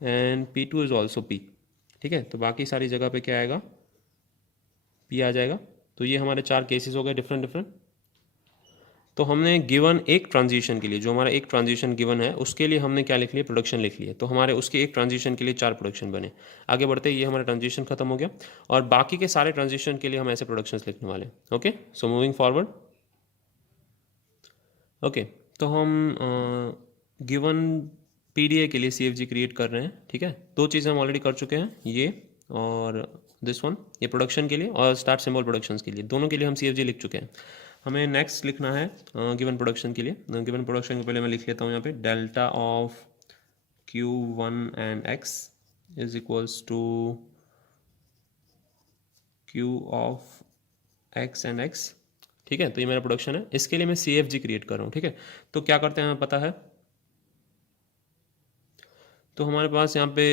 and P2 is also P। ठीक है, तो बाकी सारी जगह पे क्या आएगा, P आ जाएगा। तो ये हमारे 4 केसेस हो गए डिफरेंट डिफरेंट। तो हमने गिवन एक ट्रांजिशन के लिए, जो हमारा एक ट्रांजिशन गिवन है उसके लिए हमने क्या लिख लिया, प्रोडक्शन लिख लिया। तो हमारे उसके एक ट्रांजिशन के लिए 4 प्रोडक्शन बने। आगे बढ़ते ये हमारा ट्रांजिशन खत्म हो गया और बाकी के सारे ट्रांजिशन के लिए हम ऐसे प्रोडक्शंस लिखने वाले। Okay, so moving forward. Okay, तो हम गिवन पीडीए के लिए सीएफजी क्रिएट कर रहे हैं। ठीक है, 2 चीज़ें हम ऑलरेडी कर चुके हैं, ये और दिस वन, ये प्रोडक्शन के लिए और स्टार्ट सिंबल प्रोडक्शंस के लिए, दोनों के लिए हम सीएफजी लिख चुके हैं। हमें नेक्स्ट लिखना है गिवन प्रोडक्शन के लिए। गिवन प्रोडक्शन के पहले मैं लिख लेता हूँ यहाँ पे, delta of Q1 and X is equals to Q of X and X। ठीक है, तो ये मेरा प्रोडक्शन है, इसके लिए मैं CFG क्रिएट कर रहा हूँ। ठीक है, तो क्या करते हैं हमें पता है, तो हमारे पास यहाँ पे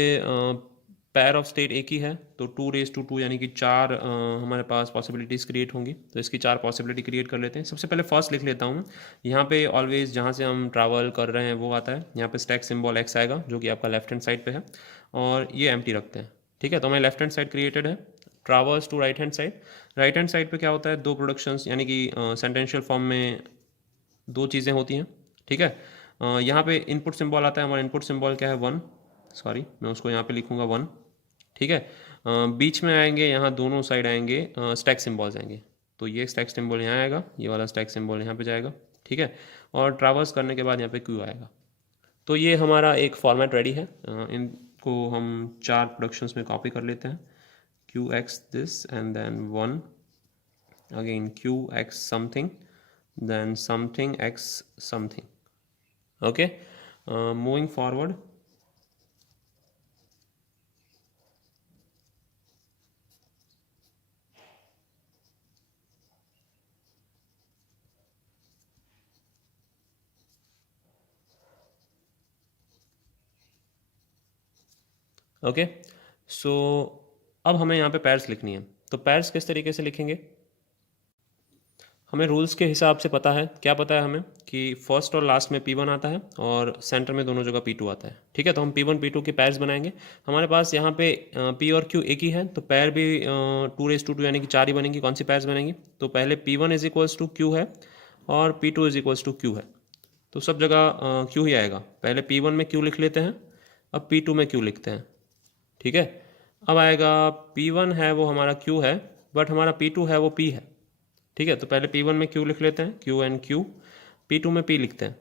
पैर ऑफ स्टेट एक ही है, तो 2 raised to 2 यानी कि 4 हमारे पास पॉसिबिलिटीज़ क्रिएट होंगी। तो इसकी 4 पॉसिबिलिटी क्रिएट कर लेते हैं। सबसे पहले फर्स्ट लिख लेता हूँ, यहाँ पे ऑलवेज जहाँ से हम ट्रैवल कर रहे हैं वो आता है, यहाँ पे स्टैक सिंबल x आएगा जो कि आपका लेफ्ट हैंड साइड पे है, और ये एम्प्टी रखते हैं। ठीक है, तो हमारे लेफ्ट हैंड साइड क्रिएटेड है, travels to right hand side. Right hand side पे क्या होता है, 2 प्रोडक्शंस, यानी कि सेंटेंशियल फॉर्म में 2 चीज़ें होती हैं। ठीक है, यहाँ पे इनपुट सिंबल आता है, हमारा इनपुट सिंबल क्या है, 1, सॉरी मैं उसको यहाँ पे लिखूँगा 1। ठीक है, बीच में आएंगे, यहाँ दोनों साइड आएंगे स्टैक सिंबल्स आएंगे, तो ये स्टैक सिंबल यहाँ आएगा, ये वाला स्टैक सिंबल यहाँ पे जाएगा। ठीक है, और ट्रैवर्स करने के बाद यहाँ पे Q आएगा। तो ये हमारा एक फॉर्मेट रेडी है। इनको हम 4 प्रोडक्शंस में कॉपी कर लेते हैं, QX this and then 1, again QX something, then something X something. Okay, moving forward. Okay, so अब हमें यहाँ पे पैर्स लिखनी है, तो पैर्स किस तरीके से लिखेंगे? हमें रूल्स के हिसाब से पता है, क्या पता है हमें कि फर्स्ट और लास्ट में P1 आता है और सेंटर में दोनों जगह P2 आता है। ठीक है, तो हम P1 P2 के पैर्स बनाएंगे। हमारे पास यहाँ पे P और Q एक ही है, तो पैर भी 2 यानी कि 4 ही बनेंगी। कौन सी पैर्स बनेंगी? तो पहले P1 is equals to Q है और P2 is equals to Q है, तो सब जगह Q ही आएगा। पहले P1 में Q लिख लेते हैं, अब P2 में Q लिखते हैं। ठीक है, अब आएगा P1 है वो हमारा Q है, बट हमारा P2 है वो P है। ठीक है, तो पहले P1 में Q लिख लेते हैं, Q एंड Q, P2 में P लिखते हैं।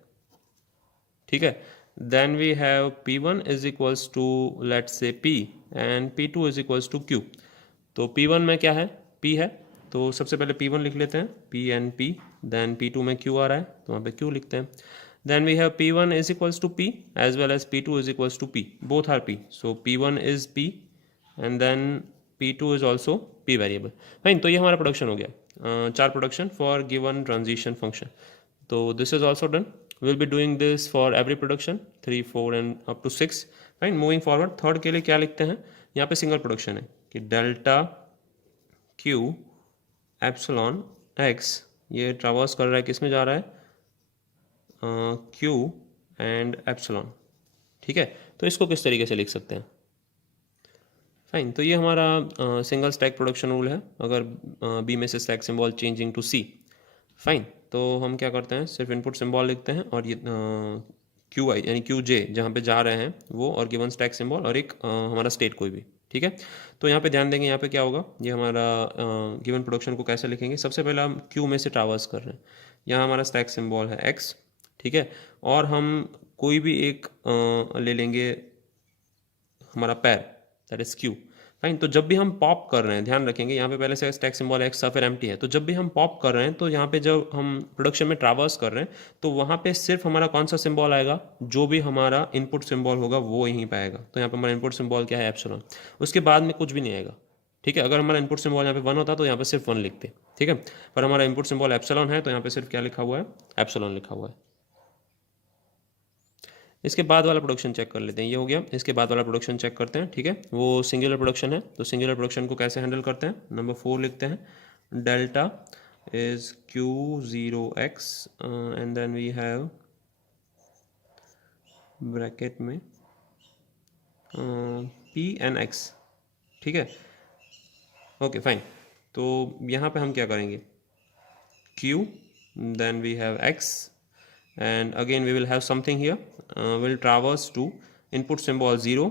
ठीक है, then we have P1 is equals to let's say P and P2 is equals to Q। तो P1 में क्या है? P है, तो सबसे पहले P1 लिख लेते हैं, P and P, then P2 में Q आ रहा है तो वहाँ पे Q लिखते हैं। Then we have P1 is equals to P as well as P2 is equals to P, both are P, so P1 is P and then P2 is also P variable. Fine, तो ये हमारा production हो गया, 4 production for given transition function. तो this is also done. Will be doing this for every production 3, 4 and up to 6। Fine, moving forward third के लिए क्या लिखते हैं? यहाँ पे सिंगल प्रोडक्शन है कि डेल्टा Q एप्सिलॉन X, ये ट्रावर्स कर रहा है, किस में जा रहा है? Q and epsilon. ठीक है, तो इसको किस तरीके से लिख सकते हैं? फाइन, तो ये हमारा सिंगल स्टैक प्रोडक्शन रूल है, अगर बी में से stack symbol changing to C. Fine, तो हम क्या करते हैं, सिर्फ इनपुट सिंबल लिखते हैं और ये क्यू आई यानी क्यू जे जहाँ पे जा रहे हैं वो, और गिवन स्टैक सिंबल और एक हमारा स्टेट कोई भी। ठीक है, तो यहाँ पे ध्यान देंगे, यहाँ पे क्या होगा, ये हमारा गिवन प्रोडक्शन को कैसे लिखेंगे? सबसे पहले हम क्यू में से ट्रावर्स कर रहे हैं, यहाँ हमारा स्टैक सिंबल है एक्स। ठीक है, और हम कोई भी एक ले लेंगे हमारा पैर, दैट इज क्यू। फाइन, तो जब भी हम पॉप कर रहे हैं, ध्यान रखेंगे यहाँ पे पहले से स्टैक सिंबल एक्स था फिर एम्प्टी है, तो जब भी हम पॉप कर रहे हैं तो यहाँ पे जब हम प्रोडक्शन में ट्रावर्स कर रहे हैं तो वहाँ पे सिर्फ हमारा कौन सा सिंबल आएगा? जो भी हमारा इनपुट सिंबल होगा वो यहीं पे आएगा। तो यहाँ पे हमारा इनपुट सिंबल क्या है? एप्सिलॉन। उसके बाद में कुछ भी नहीं आएगा। ठीक है, अगर हमारा इनपुट सिंबल यहाँ पे 1 होता तो यहाँ पे सिर्फ 1 लिखते। ठीक है, पर हमारा इनपुट सिंबल एप्सिलॉन है तो यहाँ पे सिर्फ क्या लिखा हुआ है? एप्सिलॉन लिखा हुआ है। इसके बाद वाला प्रोडक्शन चेक कर लेते हैं, ये हो गया। इसके बाद वाला प्रोडक्शन चेक करते हैं। ठीक है, वो सिंगुलर प्रोडक्शन है, तो सिंगुलर प्रोडक्शन को कैसे हैंडल करते हैं? नंबर 4 लिखते हैं, delta is Q0x and then we have bracket में P एंड X। ठीक है, ओके फाइन, तो यहाँ पे हम क्या करेंगे? Q, then we have X, and again we will have something here, will traverse to input symbol 0,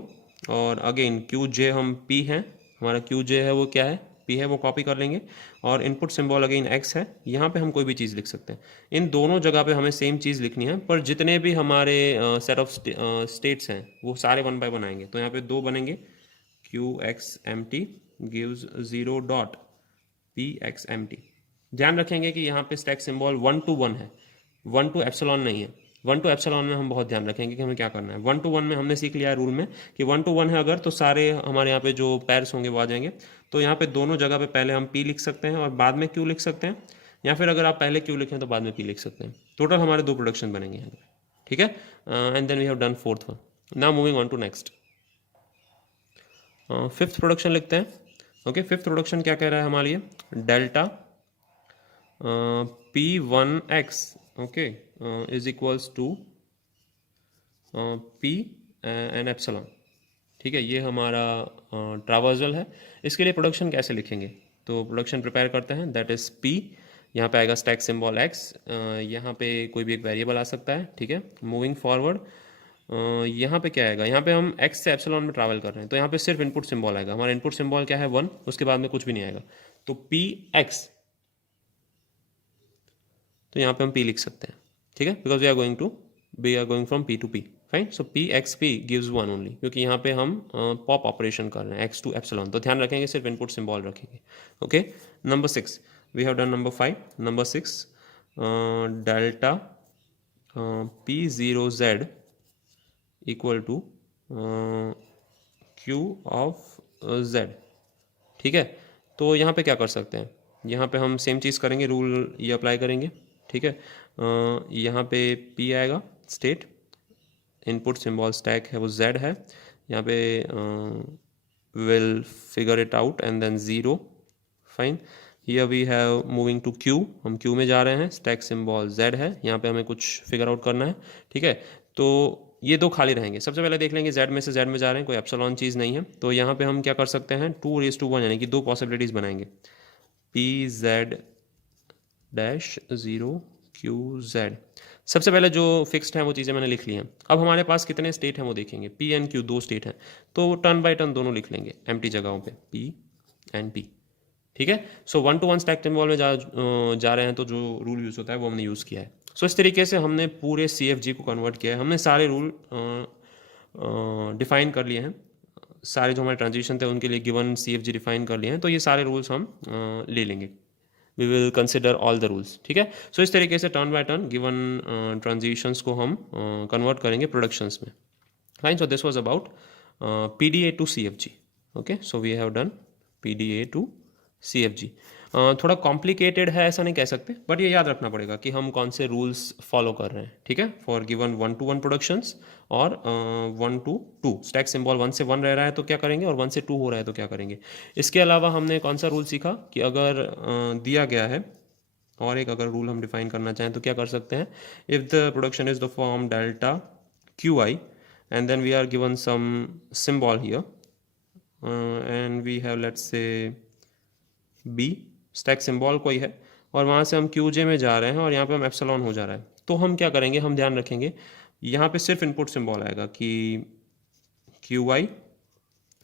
और अगेन QJ हम P हैं, हमारा QJ है वो क्या है? P है, वो कॉपी कर लेंगे, और इनपुट सिंबल अगेन X है। यहाँ पे हम कोई भी चीज़ लिख सकते हैं, इन दोनों जगह पे हमें सेम चीज़ लिखनी है, पर जितने भी हमारे सेट ऑफ स्टेट्स हैं वो सारे 1 बाय 1 आएंगे। तो यहाँ पे 2 बनेंगे, QX empty gives 0 dot PX empty। ध्यान रखेंगे कि यहाँ पे स्टैक सिंबल 1 to 1 है, 1 to एप्सिलॉन नहीं है। 1 to एप्सिलॉन में हम बहुत ध्यान रखेंगे कि हमें क्या करना है। 1 to 1 में हमने सीख लिया है रूल में कि 1 to 1 है अगर, तो सारे हमारे यहाँ पे जो पैर्स होंगे वो आ जाएंगे। तो यहाँ पे दोनों जगह पे पहले हम P लिख सकते हैं और बाद में Q लिख सकते हैं, या फिर अगर आप पहले Q लिखें तो बाद में P लिख सकते हैं। टोटल हमारे 2 प्रोडक्शन बनेंगे यहाँ पे। ठीक है, and then we have done 4th one. Now moving on to next, 5th production लिखते हैं। ओके, 5th प्रोडक्शन क्या कह रहा है हमारे लिए? Delta P1x okay is equals to P and epsilon. ठीक है, ये हमारा ट्रावर्सल है। इसके लिए प्रोडक्शन कैसे लिखेंगे? तो प्रोडक्शन प्रिपेयर करते हैं, दैट इज P, यहाँ पे आएगा स्टैक सिंबल X, यहाँ पे कोई भी एक वेरिएबल आ सकता है। ठीक है, मूविंग फॉरवर्ड यहाँ पे क्या आएगा? यहाँ पे हम X से एप्सिलॉन में ट्रैवल कर रहे हैं, तो यहाँ पे सिर्फ इनपुट सिंबल आएगा। हमारा इनपुट सिंबल क्या है? 1, उसके बाद में कुछ भी नहीं आएगा, तो PX, तो यहाँ पे हम P लिख सकते हैं। ठीक है, because we are going from P to P। Fine, so PXP gives 1 only, क्योंकि यहाँ पे हम पॉप ऑपरेशन कर रहे हैं X टू एप्सिलॉन, तो ध्यान रखेंगे सिर्फ इनपुट सिंबल रखेंगे। Okay, number 6 we have done. Number 5, number 6 delta P0Z equal to Q of Z। ठीक है, तो यहाँ पे क्या कर सकते हैं? यहाँ पे हम सेम चीज़ करेंगे, रूल ये अप्लाई करेंगे। ठीक है, यहाँ पे P आएगा स्टेट, इनपुट सिंबल स्टैक है वो Z है, यहाँ पे will figure it out and then 0. Fine. Here we have moving to Q. हम Q में जा रहे हैं, स्टैक सिंबल Z है, यहाँ पे हमें कुछ फिगर आउट करना है, ठीक है। तो ये दो खाली रहेंगे। सबसे पहले देख लेंगे Z में से Z में जा रहे हैं, कोई एप्सिलॉन चीज़ नहीं है, तो यहाँ पे हम क्या कर सकते हैं, 2:1 यानी कि दो पॉसिबिलिटीज़ बनाएंगे, PZ डैश 0QZ। सबसे पहले जो फिक्स्ड है वो चीज़ें मैंने लिख ली हैं। अब हमारे पास कितने स्टेट हैं वो देखेंगे, P एंड Q दो स्टेट हैं, तो टर्न बाय टर्न दोनों लिख लेंगे एम्प्टी जगहों पे, P एंड P, ठीक है। सो 1-to-1 स्टैक सिंबल में जा रहे हैं तो जो रूल यूज़ होता है वो हमने यूज़ किया है। सो इस तरीके से हमने पूरे CFG को कन्वर्ट किया है, हमने सारे रूल डिफाइन कर लिए हैं, सारे जो हमारे ट्रांजिशन थे उनके लिए गिवन CFG डिफाइन कर लिए हैं, तो ये सारे रूल्स हम ले लेंगे, we will consider all the rules, ठीक है। सो इस तरीके से turn by turn given transitions को हम कन्वर्ट करेंगे प्रोडक्शंस में। Fine, so this was about PDA to CFG। Okay, so we have done PDA to CFG। थोड़ा कॉम्प्लिकेटेड है ऐसा नहीं कह सकते, बट ये याद रखना पड़ेगा कि हम कौन से रूल्स फॉलो कर रहे हैं, ठीक है, फॉर गिवन 1-to-1 प्रोडक्शंस और 1-to-2 स्टैक सिंबल 1 से 1 रह रहा है तो क्या करेंगे, और 1 से 2 हो रहा है तो क्या करेंगे। इसके अलावा हमने कौन सा रूल सीखा कि अगर दिया गया है और एक अगर रूल हम डिफाइन करना चाहें तो क्या कर सकते हैं, if the production is the form delta QI and then we are given some symbol here and we have let's say B, stack symbol कोई है, और वहाँ से हम QJ में जा रहे हैं और यहाँ पे हम एप्सिलॉन हो जा रहा है, तो हम क्या करेंगे, हम ध्यान रखेंगे यहाँ पे सिर्फ इनपुट सिंबल आएगा कि QI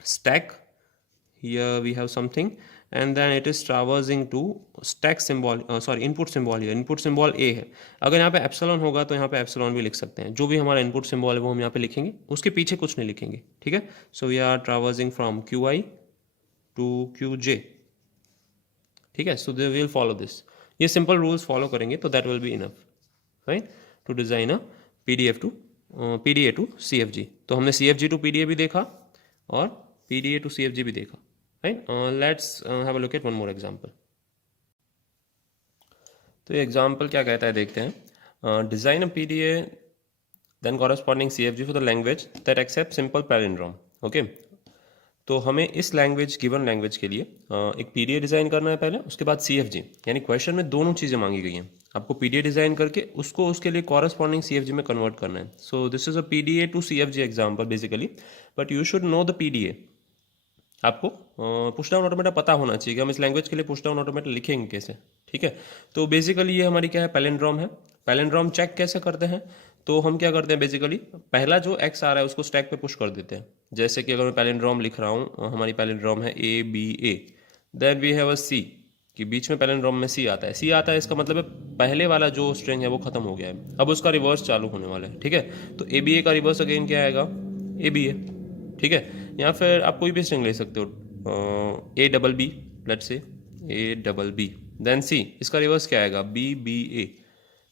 stack, here we have something and then it is traversing to stack symbol, sorry input symbol, here input symbol A है। अगर यहाँ पे एप्सिलॉन होगा तो यहाँ पे एप्सिलॉन भी लिख सकते हैं, जो भी हमारा इनपुट सिंबल है वो हम यहाँ पे लिखेंगे, उसके पीछे कुछ नहीं लिखेंगे, ठीक है। So we are traversing from QI to QJ, ठीक है। So they will follow this, ये सिंपल रूल्स फॉलो करेंगे तो that will be enough, right, to design a PDA to CFG। तो हमने CFG टू PDA भी देखा और PDA टू CFG भी देखा, right. Let's have a look at one more example. तो ये एग्जांपल क्या कहता है देखते हैं, design a PDA then corresponding CFG for the language that accept simple palindrome. Okay, तो हमें इस लैंग्वेज गिवन लैंग्वेज के लिए एक PDA डिज़ाइन करना है पहले, उसके बाद CFG, यानी क्वेश्चन में दोनों चीज़ें मांगी गई हैं, आपको PDA डिज़ाइन करके उसको उसके लिए कॉरस्पॉन्डिंग CFG में कन्वर्ट करना है। So this is a PDA to CFG example basically, but you should know the PDA। आपको पुश डाउन ऑटोमेटा पता होना चाहिए कि हम इस लैंग्वेज के लिए पुश डाउन ऑटोमेटा लिखेंगे कैसे, ठीक है। तो बेसिकली ये हमारी क्या है, पैलिंड्रोम है। पैलिंड्रोम चेक कैसे करते हैं, तो हम क्या करते हैं, बेसिकली पहला जो x आ रहा है उसको स्टैक पे पुश कर देते हैं। जैसे कि अगर मैं पैलिंड्रोम लिख रहा हूँ, हमारी पैलिंड्रोम है ABA, then we have a C, कि बीच में पैलिंड्रोम में C आता है। C आता है इसका मतलब है पहले वाला जो स्ट्रिंग है वो खत्म हो गया है, अब उसका रिवर्स चालू होने वाला है, ठीक है। तो ABA का रिवर्स अगेन क्या आएगा, ABA, ठीक है। या फिर आप कोई भी स्ट्रिंग ले सकते हो, ABB, let's say ABB, then C, इसका रिवर्स क्या आएगा, BBA,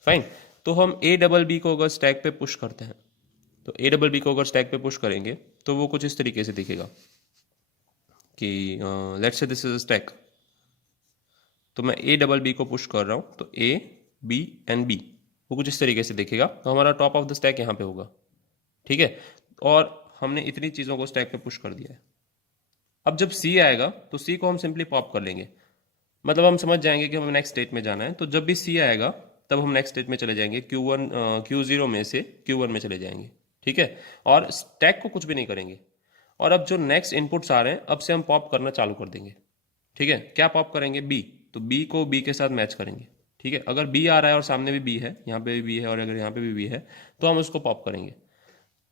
फाइन। तो हम ABB को अगर स्टैक पे पुश करते हैं, तो ABB को अगर स्टैक पे पुश करेंगे तो वो कुछ इस तरीके से दिखेगा कि let's say this is stack, तो मैं ABB को पुश कर रहा हूँ तो A, B एंड B, वो कुछ इस तरीके से दिखेगा। तो हमारा टॉप ऑफ द स्टैक यहाँ पे होगा, ठीक है। और हमने इतनी चीज़ों को स्टैक पे पुश कर दिया है। अब जब C आएगा तो C को हम सिंपली पॉप कर लेंगे, मतलब हम समझ जाएंगे कि हमें नेक्स्ट स्टेट में जाना है। तो जब भी C आएगा तब हम नेक्स्ट स्टेट में चले जाएंगे, Q0 में से Q1 में चले जाएंगे, ठीक है, और स्टैक को कुछ भी नहीं करेंगे। और अब जो नेक्स्ट इनपुट्स आ रहे हैं अब से हम पॉप करना चालू कर देंगे, ठीक है। क्या पॉप करेंगे, B, तो B को B के साथ मैच करेंगे, ठीक है। अगर B आ रहा है और सामने भी B है, यहाँ पे भी B है और अगर यहाँ पे भी B है तो हम उसको पॉप करेंगे।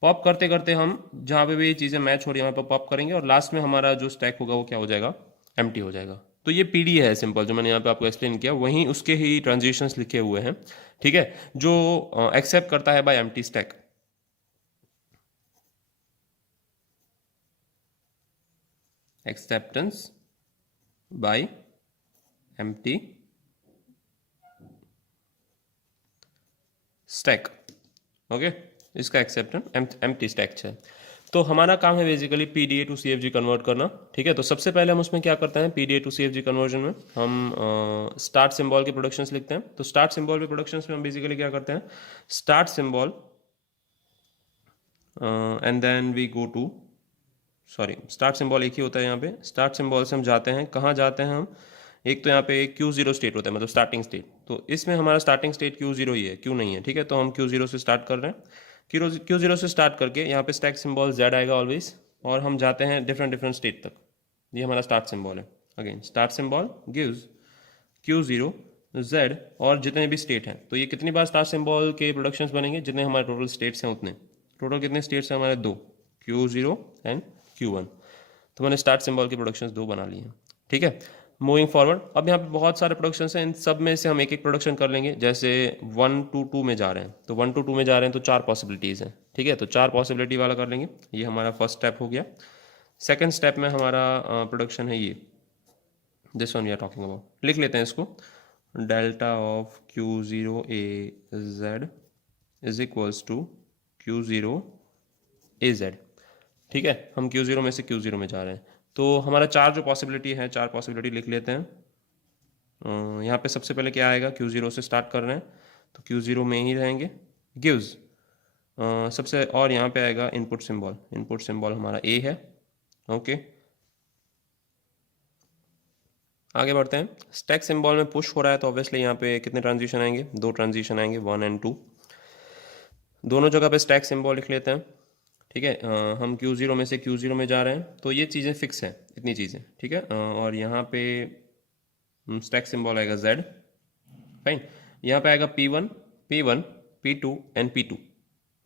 पॉप करते करते हम जहाँ पे भी ये चीज़ें मैच हो रही है वहाँ पर पॉप करेंगे और लास्ट में हमारा जो स्टैक होगा वो क्या हो जाएगा, एम्प्टी हो जाएगा। तो ये PD है सिंपल, जो मैंने यहाँ पे आपको एक्सप्लेन किया, वहीं उसके ही ट्रांजिशंस लिखे हुए हैं, ठीक है, जो एक्सेप्ट करता है by empty stack. Acceptance by empty stack, okay, इसका एक्सेप्टेंस एम्प्टी स्टैक है। तो हमारा काम है basically PDA to CFG convert करना, ठीक है। तो सबसे पहले हम उसमें क्या करते हैं, PDA टू CFG कन्वर्जन में हम स्टार्ट सिंबल के प्रोडक्शंस लिखते हैं। तो स्टार्ट सिंबल के प्रोडक्शंस में हम बेसिकली क्या करते हैं, start symbol and then we go to sorry start symbol एक ही होता है यहाँ पे। स्टार्ट सिंबल से हम जाते हैं, कहाँ जाते हैं हम, एक तो यहाँ पे Q0 स्टेट होता है, मतलब स्टार्टिंग स्टेट। तो इसमें हमारा स्टार्टिंग स्टेट Q0 ही है, Q नहीं है, ठीक है। तो हम Q0 से स्टार्ट कर रहे हैं। Q0 से स्टार्ट करके यहाँ पे स्टैक सिंबल Z आएगा ऑलवेज, और हम जाते हैं डिफरेंट डिफरेंट स्टेट तक। ये हमारा स्टार्ट सिंबल है। Again start symbol gives Q0 Z और जितने भी स्टेट हैं। तो ये कितनी बार स्टार्ट सिंबल के प्रोडक्शंस बनेंगे, जितने हमारे टोटल स्टेट्स हैं उतने। टोटल कितने स्टेट्स हैं हमारे, 2, Q0 एंड Q1। तो मैंने स्टार्ट सिंबल के प्रोडक्शंस 2 बना लिए हैं, ठीक है। मूविंग फॉरवर्ड, अब यहाँ पे बहुत सारे प्रोडक्शंस हैं, इन सब में से हम एक एक प्रोडक्शन कर लेंगे। जैसे 1 to 2 में जा रहे हैं, तो 1 to 2 में जा रहे हैं तो 4 पॉसिबिलिटीज़ हैं, ठीक है। तो 4 पॉसिबिलिटी वाला कर लेंगे। ये हमारा फर्स्ट स्टेप हो गया। सेकेंड स्टेप में हमारा प्रोडक्शन है ये, this one we are talking about. लिख लेते हैं इसको, delta of Q0 A Z is equals to Q0 A Z, ठीक है। हम Q0 में से Q0 में जा रहे हैं, तो हमारा 4 जो पॉसिबिलिटी है, 4 पॉसिबिलिटी लिख लेते हैं। यहाँ पे सबसे पहले क्या आएगा, Q0 से स्टार्ट कर रहे हैं तो Q0 में ही रहेंगे, गिव्स सबसे, और यहाँ पे आएगा इनपुट सिंबल। इनपुट सिंबल हमारा A है, ओके। आगे बढ़ते हैं। स्टैक सिंबल में पुश हो रहा है तो ऑब्वियसली यहाँ पे कितने ट्रांजिशन आएंगे, 2 ट्रांजिशन आएंगे, 1 and 2। दोनों जगह पे स्टैक सिंबल लिख लेते हैं, ठीक है। हम Q0 में से Q0 में जा रहे हैं, तो ये चीज़ें फिक्स हैं, इतनी चीज़ें, ठीक है। और यहाँ पे स्टैक सिंबल आएगा Z, फाइन। यहाँ पे आएगा P1, P1, P2 and P2,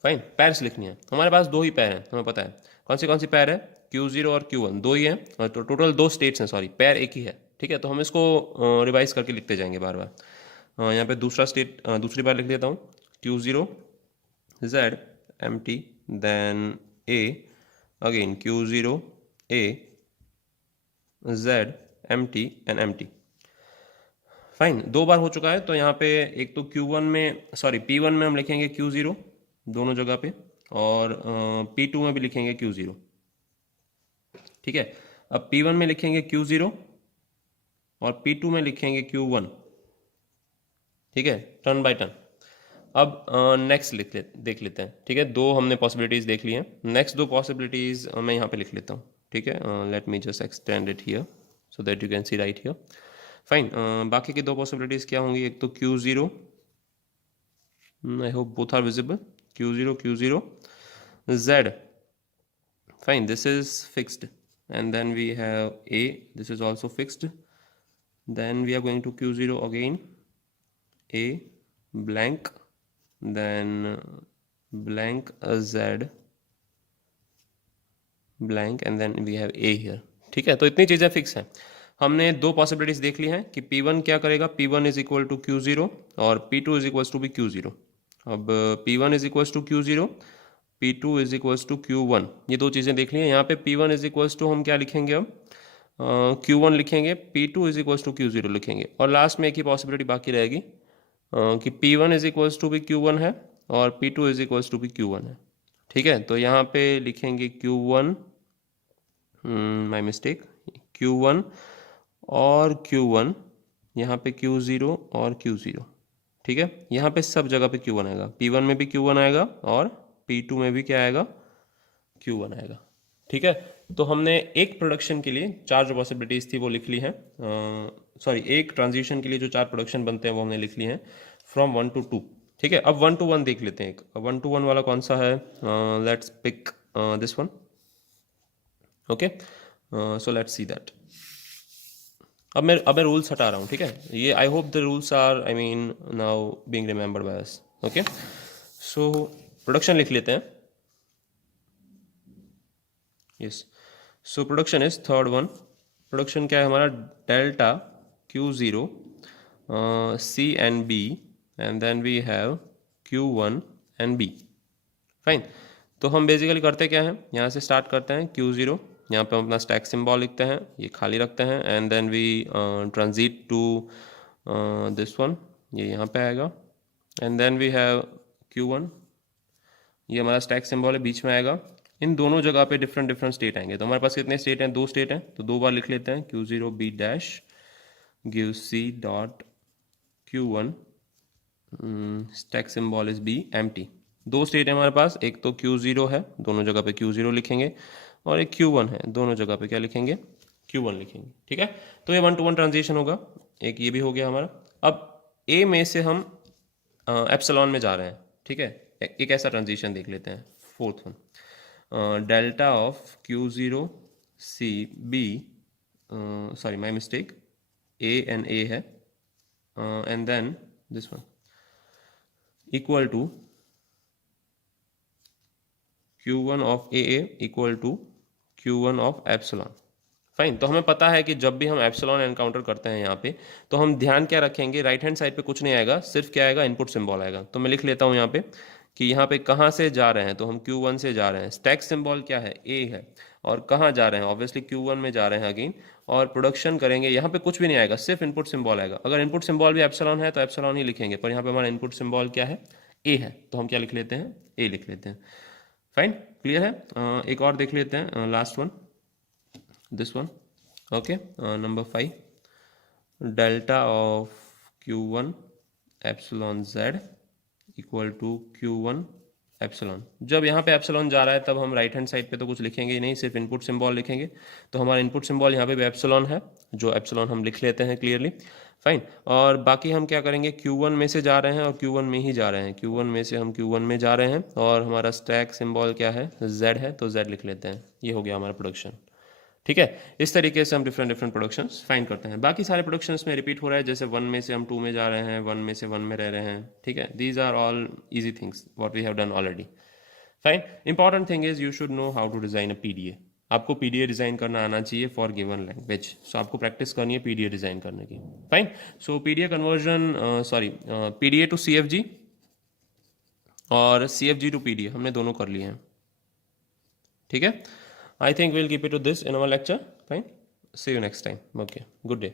fine. Pairs लिखनी है, हमारे पास 2 ही पैर हैं, हमें पता है कौन सी पैर है, Q0 और Q1, 2 ही हैं। तो टोटल 2 स्टेट्स हैं, सॉरी पैर एक ही है, ठीक है। तो हम इसको रिवाइज करके लिखते जाएंगे बार बार। यहाँ पे दूसरा स्टेट दूसरी बार लिख देता हूँ, Q0 Z empty, then A, again Q0 A Z empty and empty, fine. 2 बार हो चुका है। तो यहाँ पे एक तो Q1 में, सॉरी P1 में हम लिखेंगे Q0 दोनों जगह पे, और P2 में भी लिखेंगे Q0, ठीक है। अब P1 में लिखेंगे Q0 और P2 में लिखेंगे Q1, ठीक है, टर्न बाय टर्न। अब नेक्स्ट देख लेते हैं, ठीक है। 2 हमने पॉसिबिलिटीज़ देख ली हैं, नेक्स्ट 2 पॉसिबिलिटीज़ मैं यहाँ पे लिख लेता हूँ, ठीक है। Let me just extend it here so that you can see right here, fine. बाकी की 2 पॉसिबिलिटीज़ क्या होंगी, एक तो Q0, I hope both are visible, Q0 Z, fine, this is fixed, and then we have A, this is also fixed. Then we are going to Q0 again, A blank, then blank Z blank, and then we have A here, ठीक है। तो इतनी चीज़ें fix हैं। हमने 2 possibilities देख ली हैं कि P1 क्या करेगा, P1 is equal to Q0 और P2 इज इक्वल्स टू भी Q0। अब P1 is equals to Q0, P2 is equals to Q1, ये 2 चीज़ें देख ली हैं। यहाँ पे P1 इज इक्वल्स टू हम क्या लिखेंगे, अब Q1 लिखेंगे, P2 is equals to Q0 लिखेंगे, और लास्ट में एक ही पॉसिबिलिटी बाकी रहेगी कि P1 इज इक्वल्स टू भी Q1 है और P2 इज इक्वल्स टू भी Q1 है, ठीक है। तो यहाँ पे लिखेंगे Q1, माई मिस्टेक, Q1 और Q1, यहाँ पे Q0 और Q0, ठीक है। यहाँ पे सब जगह पे Q1 आएगा, P1 में भी Q1 आएगा और P2 में भी क्या आएगा, Q1 आएगा, ठीक है। तो हमने एक प्रोडक्शन के लिए 4 जो पॉसिबिलिटीज़ थी वो लिख ली हैं, सॉरी एक ट्रांजिशन के लिए जो 4 प्रोडक्शन बनते हैं वो हमने लिख लिए हैं, फ्रॉम 1 to 2, ठीक है। अब 1 to 1 देख लेते हैं। एक 1 to 1 वाला कौन सा है, let's pick this one, okay. So let's see that. अब मैं रूल्स हटा रहा हूँ, ठीक है। ये I hope the rules are, I mean now being remembered by us, okay. So production लिख लेते हैं, yes. So production is third one. Production क्या है हमारा, delta Q0 C and B, and then we have Q1 and B, fine. तो हम basically करते क्या हैं, यहाँ से स्टार्ट करते हैं Q0, यहाँ पे हम अपना स्टैक सिंबल लिखते हैं, ये खाली रखते हैं, and then we transit to this one, ये यहाँ पे आएगा, and then we have Q1, ये हमारा स्टैक सिंबल है, बीच में आएगा। इन दोनों जगह पे डिफरेंट डिफरेंट स्टेट आएंगे। तो हमारे पास कितने स्टेट हैं, 2 स्टेट हैं, तो 2 बार लिख लेते हैं, Q0 B dash give C dot Q1, stack symbol is B empty. 2 state है हमारे पास, एक तो Q0 है, दोनों जगह पे Q0 लिखेंगे, और एक Q1 है, दोनों जगह पे क्या लिखेंगे, Q1 लिखेंगे, ठीक है। तो ये 1 to 1 ट्रांजिशन होगा, एक ये भी हो गया हमारा। अब A में से हम एप्सिलॉन में जा रहे हैं, ठीक है। एक ऐसा ट्रांजिशन देख लेते हैं, fourth one, delta of Q0 C B, sorry my mistake, A and A है, and then this one equal to Q1 of AA equal to Q1 of epsilon. Fine, तो हमें पता है कि जब भी हम एप्सिलॉन एनकाउंटर करते हैं यहाँ पे, तो हम ध्यान क्या रखेंगे, राइट हैंड साइड पे कुछ नहीं आएगा, सिर्फ क्या आएगा, इनपुट सिंबल आएगा। तो मैं लिख लेता हूँ यहाँ पे कि यहाँ पे कहाँ से जा रहे हैं, तो हम Q1 से जा रहे हैं, स्टैक सिंबल क्या है, A है, और कहाँ जा रहे हैं, ऑब्वियसली Q1 में जा रहे हैं अगेन, और प्रोडक्शन करेंगे। यहाँ पे कुछ भी नहीं आएगा, सिर्फ इनपुट सिंबल आएगा। अगर इनपुट सिंबल भी एप्सिलॉन है तो एप्सिलॉन ही लिखेंगे, पर यहाँ पे हमारा इनपुट सिंबल क्या है, A है, तो हम क्या लिख लेते हैं, A लिख लेते हैं। फाइन, क्लियर है। एक और देख लेते हैं, last one, this one, okay. Number 5, delta of Q1 epsilon Z equal to Q1 epsilon. जब यहाँ पे एप्सिलॉन जा रहा है तब हम राइट हैंड साइड पे तो कुछ लिखेंगे ही नहीं, सिर्फ इनपुट सिंबल लिखेंगे। तो हमारा इनपुट सिंबल यहाँ पे भी एप्सिलॉन है, जो एप्सिलॉन हम लिख लेते हैं क्लियरली। फाइन, और बाकी हम क्या करेंगे, Q1 में से जा रहे हैं और Q1 में ही जा रहे हैं, Q1 में से हम Q1 में जा रहे हैं, और हमारा स्टैक सिंबल क्या है, Z है, तो Z लिख लेते हैं। ये हो गया हमारा प्रोडक्शन, ठीक है। इस तरीके से हम डिफरेंट डिफरेंट प्रोडक्शंस फाइंड करते हैं। बाकी सारे प्रोडक्शंस में रिपीट हो रहा है, जैसे 1 में से हम 2 में जा रहे हैं, 1 में से 1 में रह रहे हैं, ठीक है। These are all easy things what we have done already. Fine, important thing is you should know how to design a PDA. आपको पीडीए डिज़ाइन करना आना चाहिए फॉर गिवन लैंग्वेज। सो आपको प्रैक्टिस करनी है पीडीए डिज़ाइन करने की। Fine, so PDA conversion, sorry, PDA to CFG और सीएफजी टू पीडीए हमने दोनों कर लिए हैं, ठीक है। I think we'll keep it to this in our lecture. Fine. See you next time. Okay. Good day.